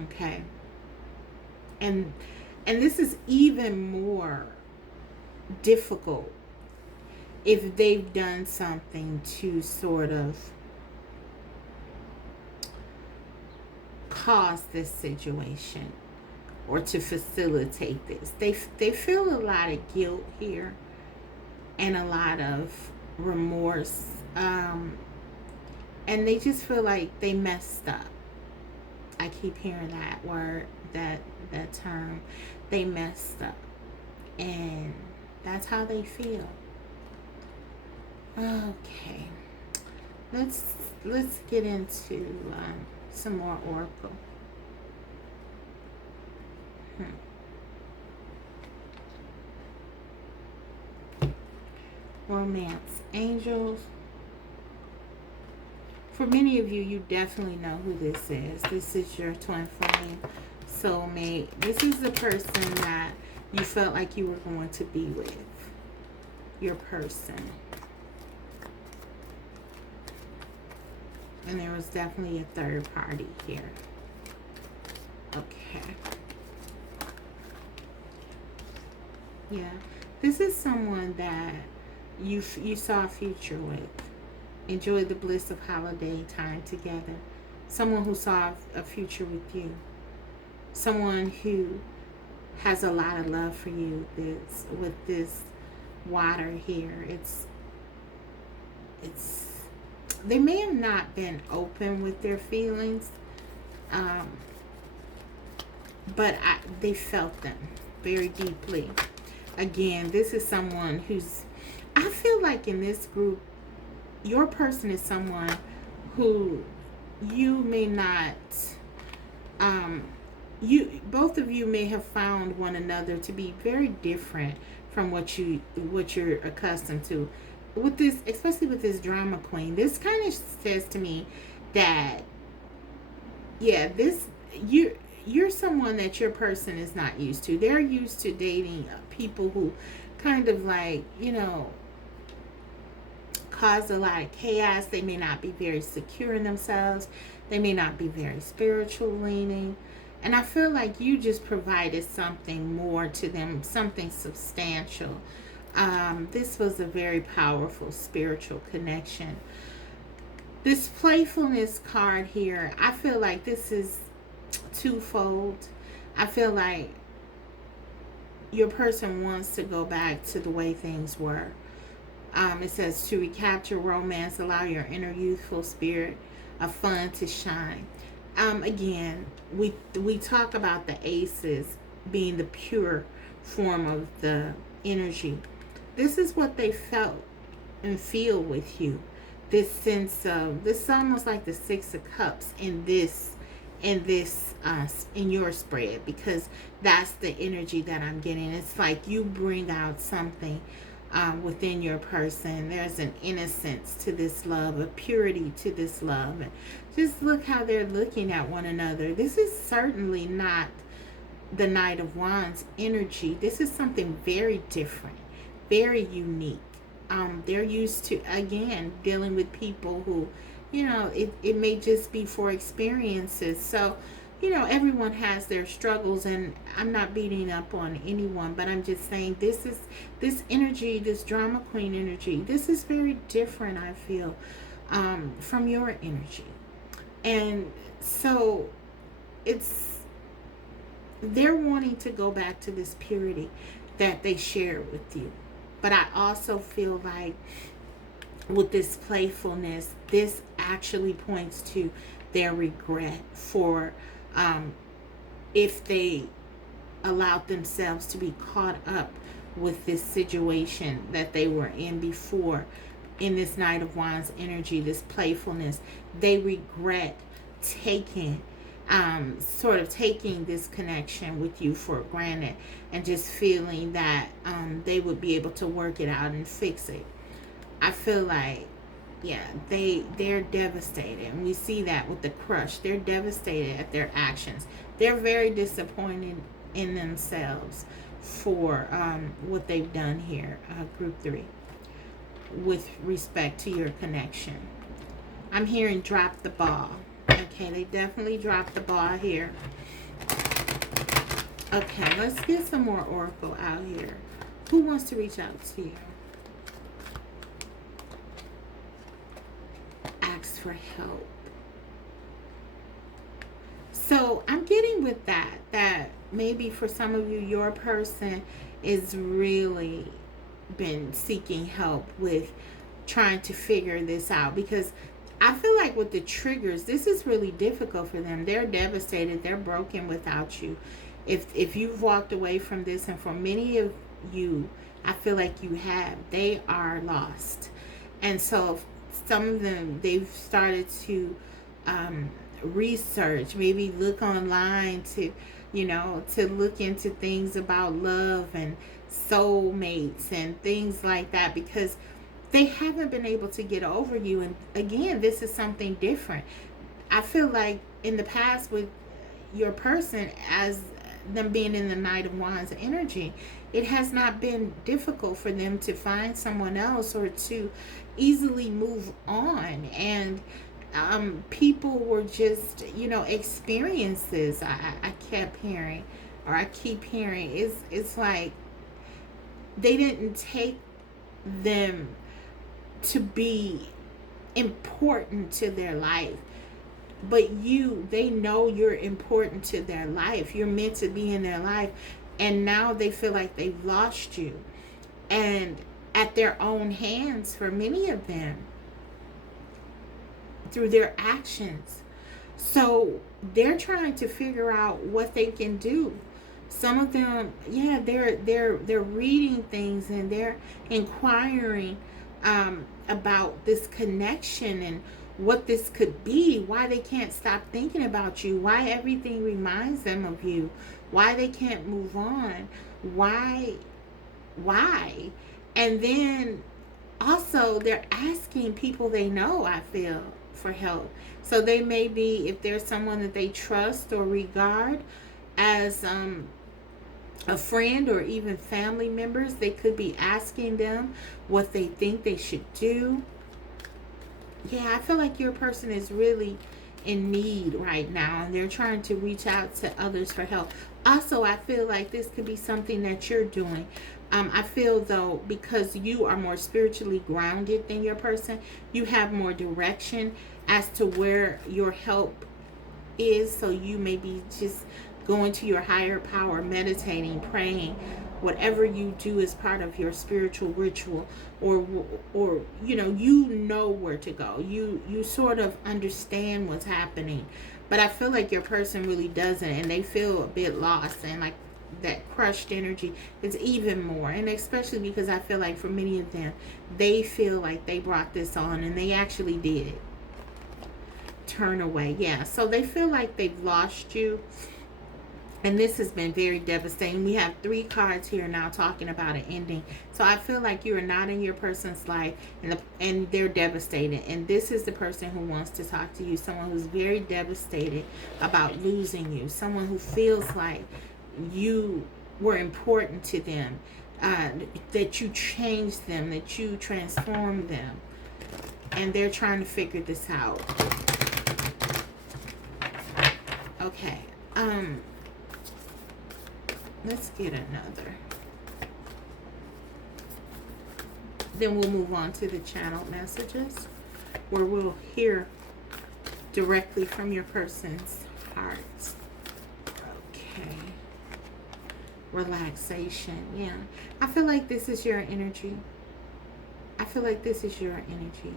Okay. And this is even more difficult if they've done something to sort of cause this situation or to facilitate this. They feel a lot of guilt here and a lot of remorse, and they just feel like they messed up. I keep hearing that word, that term. They messed up, and that's how they feel. Okay, let's get into some more oracle. Romance, angels. For many of you, you definitely know who this is. This is your twin flame, soulmate. This is the person that you felt like you were going to be with. Your person. And there was definitely a third party here. Okay. Yeah. This is someone that you saw a future with. Enjoy the bliss of holiday time together. Someone who saw a future with you. Someone who has a lot of love for you. This with this water here. It's they may have not been open with their feelings, um, but they felt them very deeply. Again, this is someone who's, I feel like in this group, your person is someone who you may not, um, both of you may have found one another to be very different from what you're accustomed to. With this, especially with this drama queen, this kind of says to me that, yeah, this you're someone that your person is not used to. They're used to dating people who kind of like, cause a lot of chaos. They may not be very secure in themselves. They may not be very spiritual leaning. And I feel like you just provided something more to them, something substantial. This was a very powerful spiritual connection. This playfulness card here, I feel like this is twofold. I feel like your person wants to go back to the way things were. It says to recapture romance, allow your inner youthful spirit of fun to shine. Again, we talk about the aces being the pure form of the energy. This is what they felt and feel with you. This sense of, this is almost like the Six of Cups in your spread, because that's the energy that I'm getting. It's like you bring out something within your person. There's an innocence to this love, a purity to this love. And just look how they're looking at one another. This is certainly not the Knight of Wands energy. This is something very different, very unique. They're used to, again, dealing with people who, it may just be for experiences. So, everyone has their struggles, and I'm not beating up on anyone, but I'm just saying this energy, this drama queen energy, this is very different, I feel, from your energy. And so they're wanting to go back to this purity that they share with you. But I also feel like with this playfulness, this actually points to their regret for if they allowed themselves to be caught up with this situation that they were in before. In this Knight of Wands energy, this playfulness, they regret taking this connection with you for granted, and just feeling that they would be able to work it out and fix it. I feel like, yeah, they're devastated, and we see that with the crush. They're devastated at their actions. They're very disappointed in themselves for what they've done here, group 3, with respect to your connection. I'm hearing drop the ball. Okay, they definitely dropped the ball here. Okay, let's get some more oracle out here. Who wants to reach out to you? Ask for help. So I'm getting with that maybe for some of you, your person is really been seeking help with trying to figure this out, because I feel like with the triggers, this is really difficult for them. They're devastated. They're broken without you. If you've walked away from this, and for many of you, I feel like you have, they are lost. And so some of them, they've started to research, maybe look online to look into things about love and soulmates and things like that, because they haven't been able to get over you. And again, this is something different. I feel like in the past with your person, as them being in the Knight of Wands energy, it has not been difficult for them to find someone else or to easily move on. And people were just, experiences. I kept hearing, or I keep hearing, it's like they didn't take them to be important to their life. But they know you're important to their life. You're meant to be in their life. And now they feel like they've lost you. And at their own hands, for many of them, through their actions. So they're trying to figure out what they can do. Some of them, yeah, they're reading things and they're inquiring about this connection and what this could be, why they can't stop thinking about you, why everything reminds them of you, why they can't move on, why. And then also they're asking people they know, I feel, for help. So they may be, if there's someone that they trust or regard as a friend or even family members, they could be asking them what they think they should do. Yeah, I feel like your person is really in need right now and they're trying to reach out to others for help. Also, I feel like this could be something that you're doing. I feel, though, because you are more spiritually grounded than your person, you have more direction as to where your help is. So you may be just going to your higher power, meditating, praying. Whatever you do is part of your spiritual ritual, or you know where to go. You sort of understand what's happening. But I feel like your person really doesn't, and they feel a bit lost, and like that crushed energy is even more. And especially because I feel like for many of them, they feel like they brought this on, and they actually did turn away. Yeah, so they feel like they've lost you. And this has been very devastating. We have 3 cards here now talking about an ending. So I feel like you are not in your person's life and they're devastated. And this is the person who wants to talk to you. Someone who's very devastated about losing you. Someone who feels like you were important to them. That you changed them. That you transformed them. And they're trying to figure this out. Okay. Let's get another. Then we'll move on to the channel messages, where we'll hear directly from your person's hearts. Okay. Relaxation. Yeah. I feel like this is your energy. I feel like this is your energy.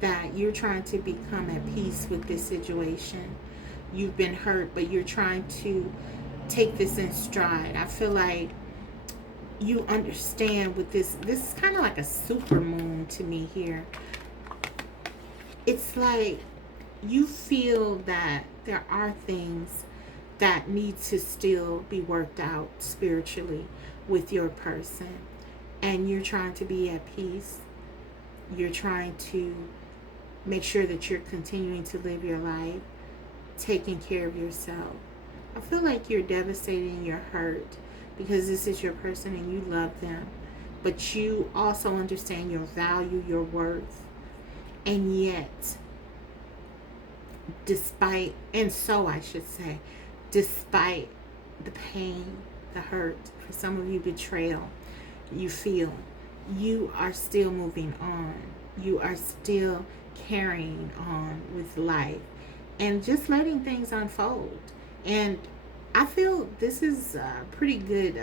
That you're trying to become at peace with this situation. You've been hurt, but you're trying to take this in stride. I feel like you understand with this is kind of like a super moon to me here. It's like you feel that there are things that need to still be worked out spiritually with your person, and you're trying to be at peace. You're trying to make sure that you're continuing to live your life, taking care of yourself. I feel like you're devastated and you're hurt because this is your person and you love them. But you also understand your value, your worth. And yet, despite the pain, the hurt, for some of you betrayal, you feel, you are still moving on. You are still carrying on with life and just letting things unfold. And I feel this is pretty good,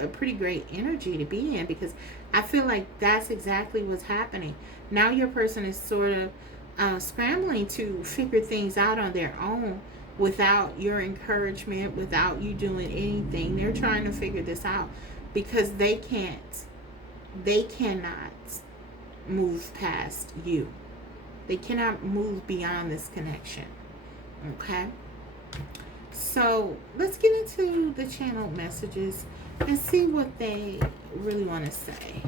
a pretty great energy to be in, because I feel like that's exactly what's happening. Now your person is sort of scrambling to figure things out on their own without your encouragement, without you doing anything. They're trying to figure this out because they cannot move past you. They cannot move beyond this connection. Okay? So let's get into the channel messages and see what they really want to say.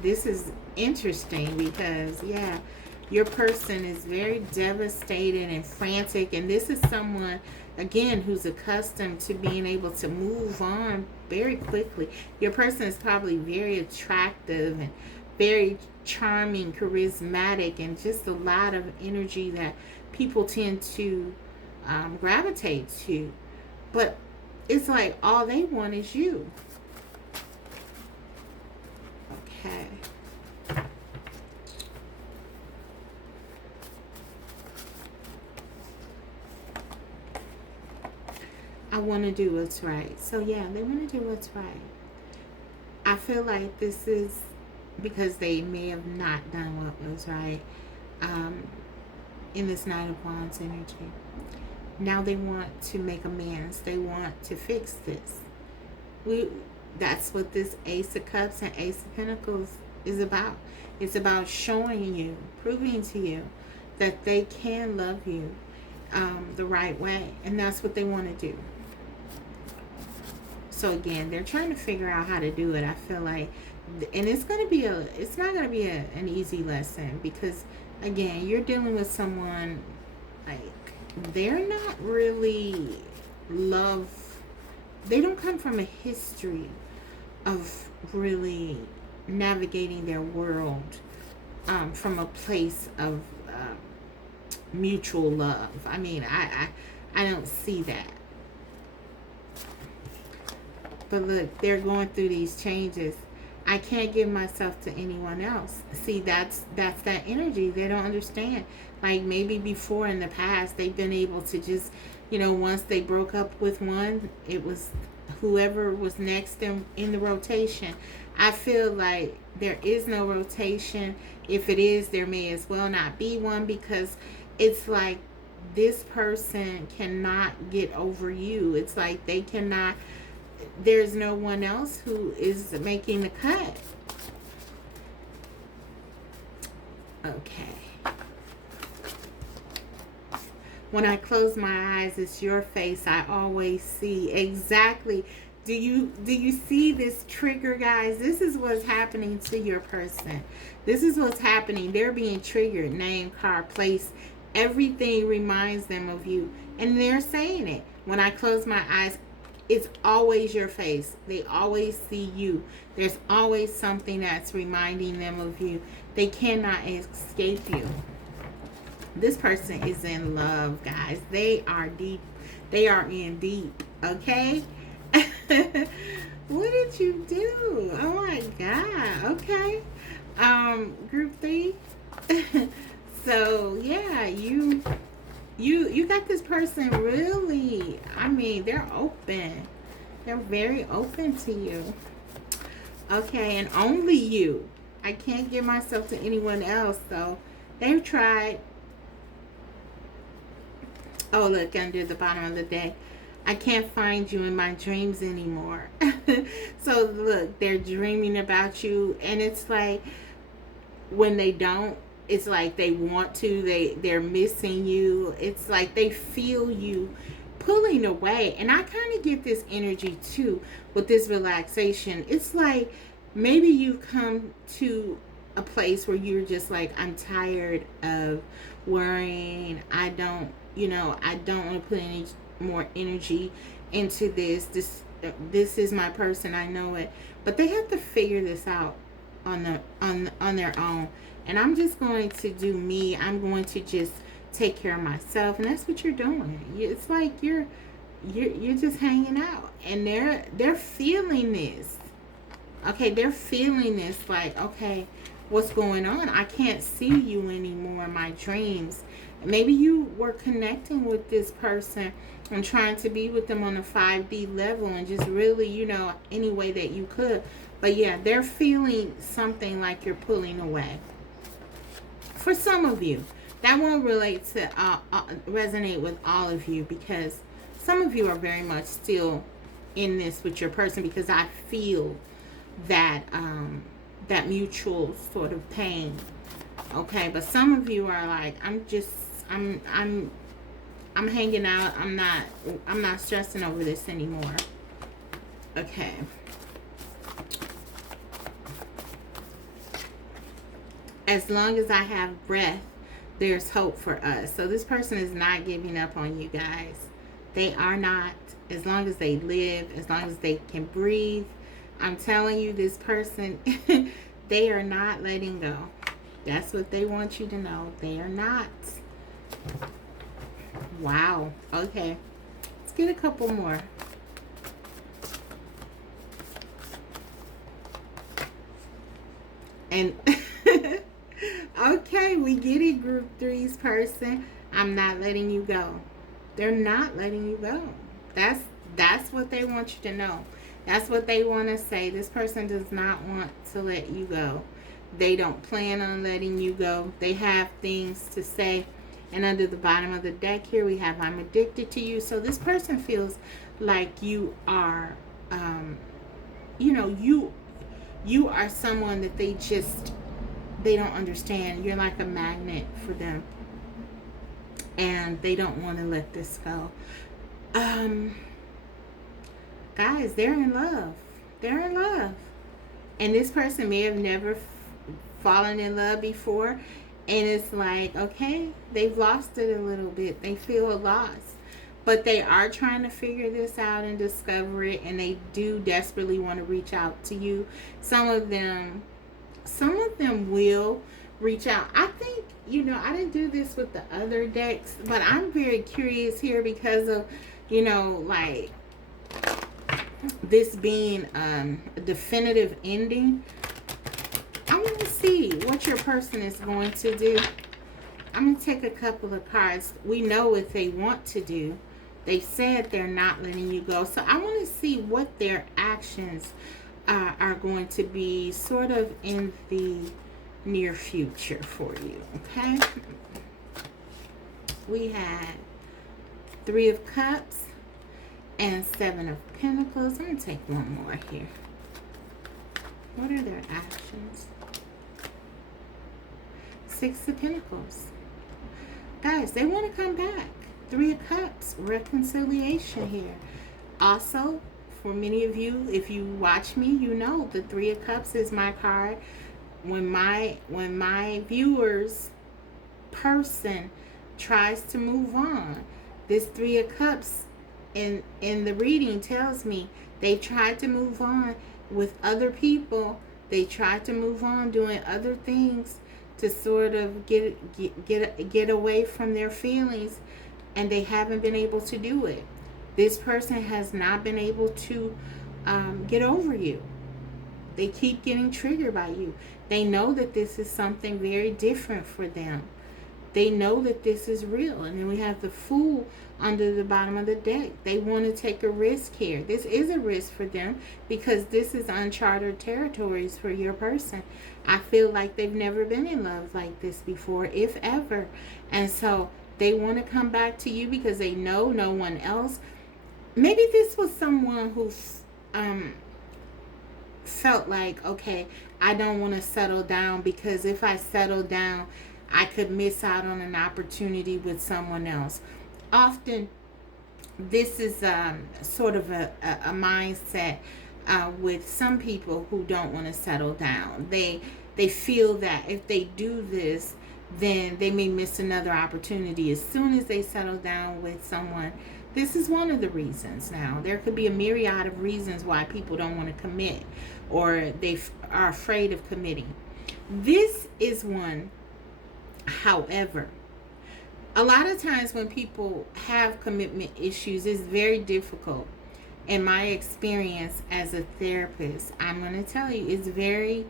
This is interesting because, yeah, your person is very devastated and frantic. And this is someone, again, who's accustomed to being able to move on very quickly. Your person is probably very attractive and very charming, charismatic, and just a lot of energy that people tend to gravitate to. But it's like all they want is you. Okay. I want to do what's right. So yeah, they want to do what's right. I feel like this is because they may have not done what was right um, in this Nine of Wands energy. Now they want to make amends. They want to fix this. We That's what this Ace of Cups and Ace of Pentacles is about. It's about showing you, proving to you that they can love you the right way, and that's what they want to do. So again, they're trying to figure out how to do it. I feel like, and it's not gonna be an easy lesson, because again, you're dealing with someone like they're not really love. They don't come from a history of really navigating their world from a place of mutual love. I mean, I don't see that. But look, they're going through these changes. I can't give myself to anyone else. See, that's that energy. They don't understand. Like maybe before in the past, they've been able to just, once they broke up with one, it was whoever was next in the rotation. I feel like there is no rotation. If it is, there may as well not be one, because it's like this person cannot get over you. It's like they cannot, there's no one else who is making the cut. Okay. When I close my eyes, it's your face I always see. Exactly. Do you see this trigger, guys? This is what's happening to your person. This is what's happening. They're being triggered. Name, car, place. Everything reminds them of you. And they're saying it. When I close my eyes, it's always your face. They always see you. There's always something that's reminding them of you. They cannot escape you. This person is in love, guys. They are deep. They are in deep. Okay? What did you do? Oh my God. Okay. Group 3. So yeah, you got this person really, I mean, they're open. They're very open to you. Okay, and only you. I can't give myself to anyone else, though. They've tried. Oh, look, under the bottom of the deck. I can't find you in my dreams anymore. So, look, they're dreaming about you. And it's like, when they don't, it's like they want to. They're missing you. It's like they feel you pulling away. And I kind of get this energy, too, with this relaxation. It's like maybe you come to a place where you're just like, I'm tired of worrying. I don't want to put any more energy into this. This is my person. I know it. But they have to figure this out on their own. And I'm just going to do me. I'm going to just take care of myself. And that's what you're doing. It's like you're just hanging out. And they're feeling this. Okay, they're feeling this, like, okay, what's going on? I can't see you anymore in my dreams. Maybe you were connecting with this person and trying to be with them on a 5D level and just really, any way that you could. But yeah, they're feeling something like you're pulling away. For some of you, that won't relate to resonate with all of you, because some of you are very much still in this with your person, because I feel that that mutual sort of pain. Okay, but some of you are like, I'm hanging out. I'm not stressing over this anymore. Okay. As long as I have breath, there's hope for us. So this person is not giving up on you guys. They are not. As long as they live, as long as they can breathe, I'm telling you, this person, they are not letting go. That's what they want you to know. They are not. Wow. Okay. Let's get a couple more. And okay, we get it, group 3's person. I'm not letting you go. They're not letting you go. That's what they want you to know. That's what they want to say. This person does not want to let you go. They don't plan on letting you go. They have things to say. And under the bottom of the deck here, we have I'm addicted to you. So this person feels like you are, you know, you are someone that they don't understand. You're like a magnet for them. And they don't want to let this go. Guys, they're in love. They're in love. And this person may have never fallen in love before. And it's like, okay, they've lost it a little bit. They feel a loss. But they are trying to figure this out and discover it. And they do desperately want to reach out to you. Some of them will reach out. I think, I didn't do this with the other decks, but I'm very curious here because of, like this being a definitive ending. I want to see what your person is going to do. I'm going to take a couple of cards. We know what they want to do. They said they're not letting you go. So I want to see what their actions are going to be sort of in the near future for you. Okay? We had 3 of Cups and 7 of Pentacles. I'm going to take one more here. What are their actions? 6 of Pentacles. Guys, they want to come back. 3 of Cups. Reconciliation here. Also, for many of you, if you watch me, you know the 3 of Cups is my card. When my viewers person tries to move on, this 3 of Cups in the reading tells me they tried to move on with other people. They tried to move on doing other things to sort of get away from their feelings, and they haven't been able to do it. This person has not been able to get over you. They keep getting triggered by you. They know that this is something very different for them. They know that this is real. And then we have the Fool under the bottom of the deck. They want to take a risk here. This is a risk for them because this is uncharted territories for your person. I feel like they've never been in love like this before, if ever. And so they want to come back to you because they know no one else. Maybe this was someone who felt like, okay, I don't want to settle down because if I settle down, I could miss out on an opportunity with someone else. Often, this is sort of a mindset with some people who don't want to settle down. They feel that if they do this, then they may miss another opportunity as soon as they settle down with someone. This is one of the reasons. Now, there could be a myriad of reasons why people don't want to commit or they are afraid of committing. This is one. However, a lot of times when people have commitment issues, it's very difficult. In my experience as a therapist, I'm going to tell you,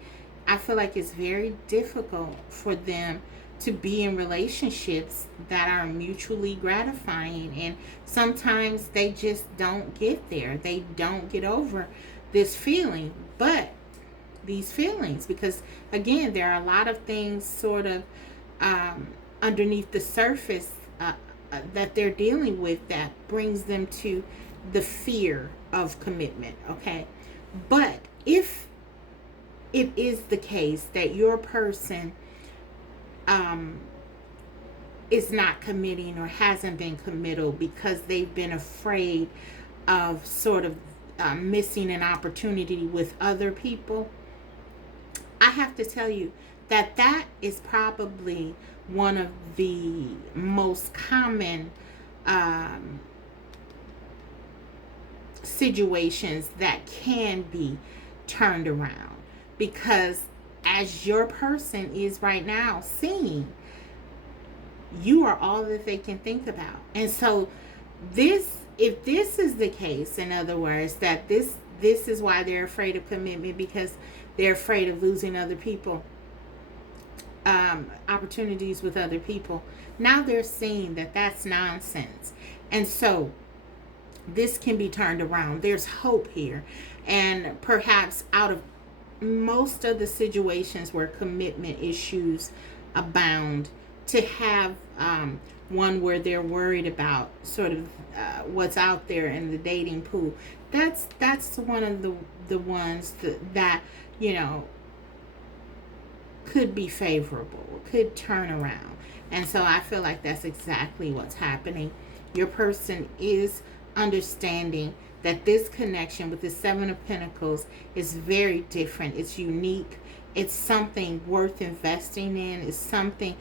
I feel like it's very difficult for them to be in relationships that are mutually gratifying, and sometimes they just don't get there. They don't get over this feeling, but these feelings, because again, there are a lot of things sort of underneath the surface that they're dealing with that brings them to the fear of commitment. Okay, but if it is the case that your person is not committing or hasn't been committal because they've been afraid of sort of missing an opportunity with other people, I have to tell you that is probably one of the most common situations that can be turned around, because as your person is right now seeing, you are all that they can think about. And so if this is the case, in other words, that this is why they're afraid of commitment, because they're afraid of losing other people, opportunities with other people. Now they're seeing that that's nonsense. And so this can be turned around. There's hope here. And perhaps out of most of the situations where commitment issues abound, to have one where they're worried about sort of what's out there in the dating pool, that's one of the ones that you know could be favorable, could turn around. And so I feel like that's exactly what's happening. Your person is understanding that this connection with the Seven of Pentacles is very different. It's unique. It's something worth investing in. It's something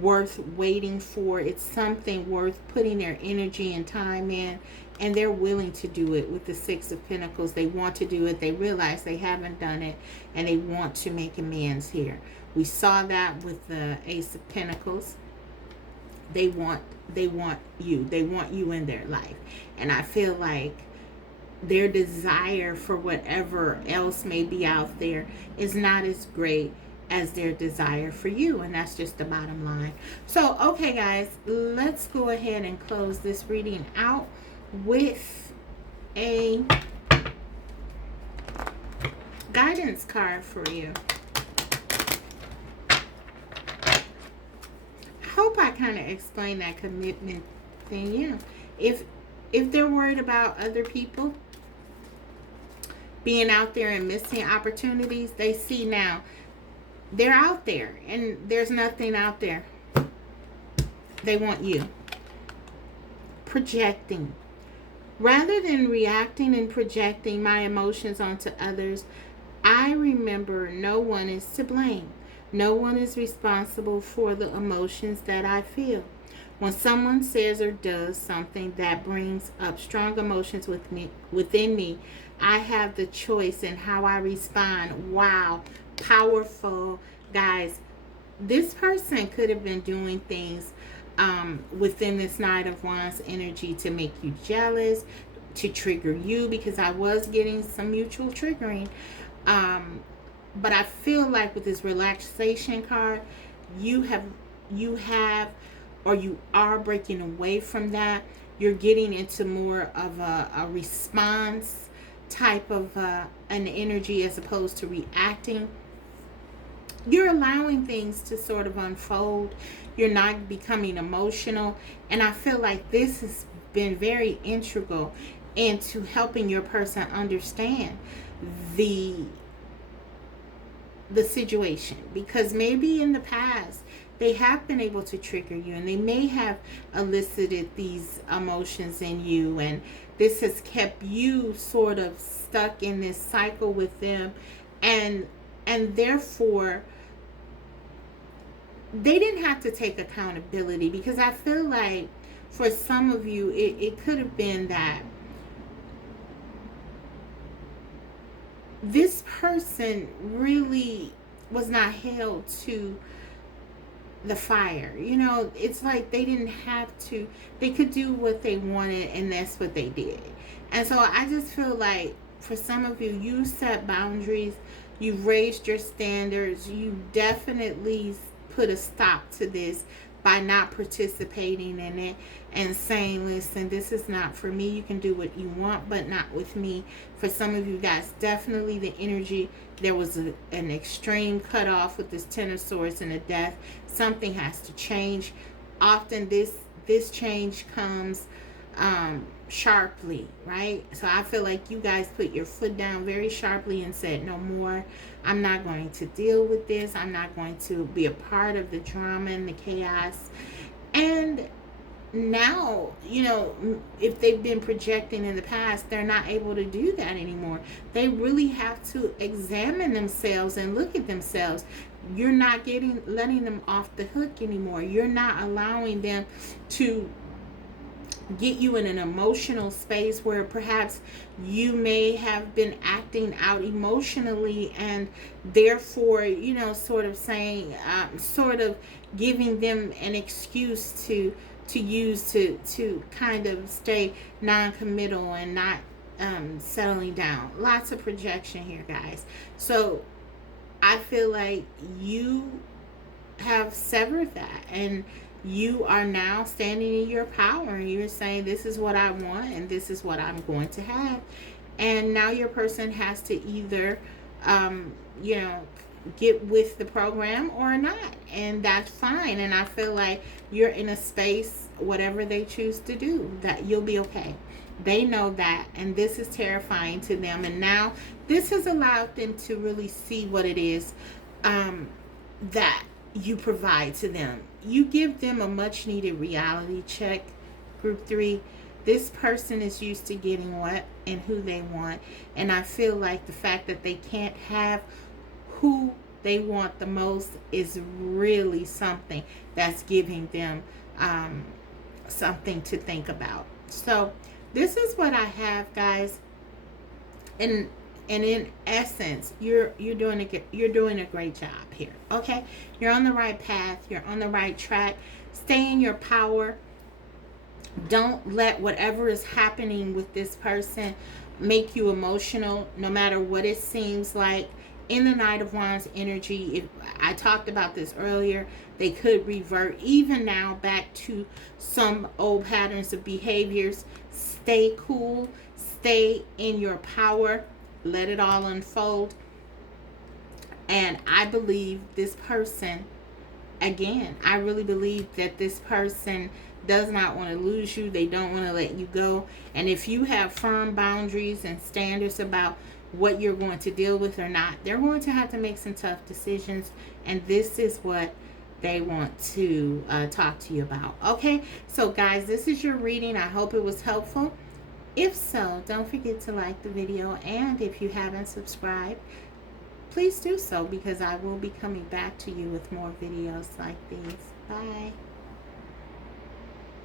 worth waiting for. It's something worth putting their energy and time in. And they're willing to do it with the Six of Pentacles. They want to do it. They realize they haven't done it. And they want to make amends here. We saw that with the Ace of Pentacles. They want you. They want you in their life. And I feel like their desire for whatever else may be out there is not as great as their desire for you. And that's just the bottom line. So, okay, guys, let's go ahead and close this reading out with a guidance card for you. Hope I kind of explained that commitment thing. Yeah, if they're worried about other people being out there and missing opportunities, they see now they're out there and there's nothing out there. They want you. Projecting. Rather than reacting and projecting my emotions onto others, I remember no one is to blame. No one is responsible for the emotions that I feel. When someone says or does something that brings up strong emotions within me, I have the choice in how I respond. Wow, powerful, guys. This person could have been doing things within this Knight of Wands energy to make you jealous, to trigger you, because I was getting some mutual triggering. But I feel like with this relaxation card, you are breaking away from that. You're getting into more of a response type of an energy as opposed to reacting. You're allowing things to sort of unfold. You're not becoming emotional. And I feel like this has been very integral into helping your person understand the situation, because maybe in the past they have been able to trigger you and they may have elicited these emotions in you, and this has kept you sort of stuck in this cycle with them, and therefore they didn't have to take accountability. Because I feel like for some of you it could have been that this person really was not held to the fire. You know, it's like they didn't have to. They could do what they wanted, and that's what they did. And so I just feel like for some of you, you set boundaries. You've raised your standards. You definitely put a stop to this by not participating in it and saying, listen, this is not for me. You can do what you want, but not with me. For some of you guys, definitely the energy, there was an extreme cutoff with this Ten of Swords and a death. Something has to change. Often this change comes sharply, right? So I feel like you guys put your foot down very sharply and said, no more. I'm not going to deal with this. I'm not going to be a part of the drama and the chaos. And now, you know, if they've been projecting in the past, they're not able to do that anymore. They really have to examine themselves and look at themselves. You're not letting them off the hook anymore. You're not allowing them to get you in an emotional space where perhaps you may have been acting out emotionally, and therefore, you know, sort of saying, sort of giving them an excuse to use to kind of stay non-committal and not settling down. Lots of projection here, guys. So I feel like you have severed that, and you are now standing in your power and you're saying, this is what I want and this is what I'm going to have. And now your person has to either, you know, get with the program or not. And that's fine. And I feel like you're in a space, whatever they choose to do, that you'll be okay. They know that. And this is terrifying to them. And now this has allowed them to really see what it is that you provide to them. You give them a much needed reality check, group 3. This person is used to getting what and who they want. And I feel like the fact that they can't have who they want the most is really something that's giving them something to think about. So this is what I have, guys. And in essence, you're doing a great job here. Okay, you're on the right path. You're on the right track. Stay in your power. Don't let whatever is happening with this person make you emotional, no matter what it seems like. In the Knight of Wands energy, if I talked about this earlier, they could revert even now back to some old patterns of behaviors. Stay cool. Stay in your power. Let it all unfold. And I believe this person, again, I really believe that this person does not want to lose you. They don't want to let you go. And if you have firm boundaries and standards about what you're going to deal with or not, they're going to have to make some tough decisions. And this is what they want to talk to you about. Okay, so guys, this is your reading. I hope it was helpful. If so, don't forget to like the video. And if you haven't subscribed, please do so, because I will be coming back to you with more videos like these. Bye.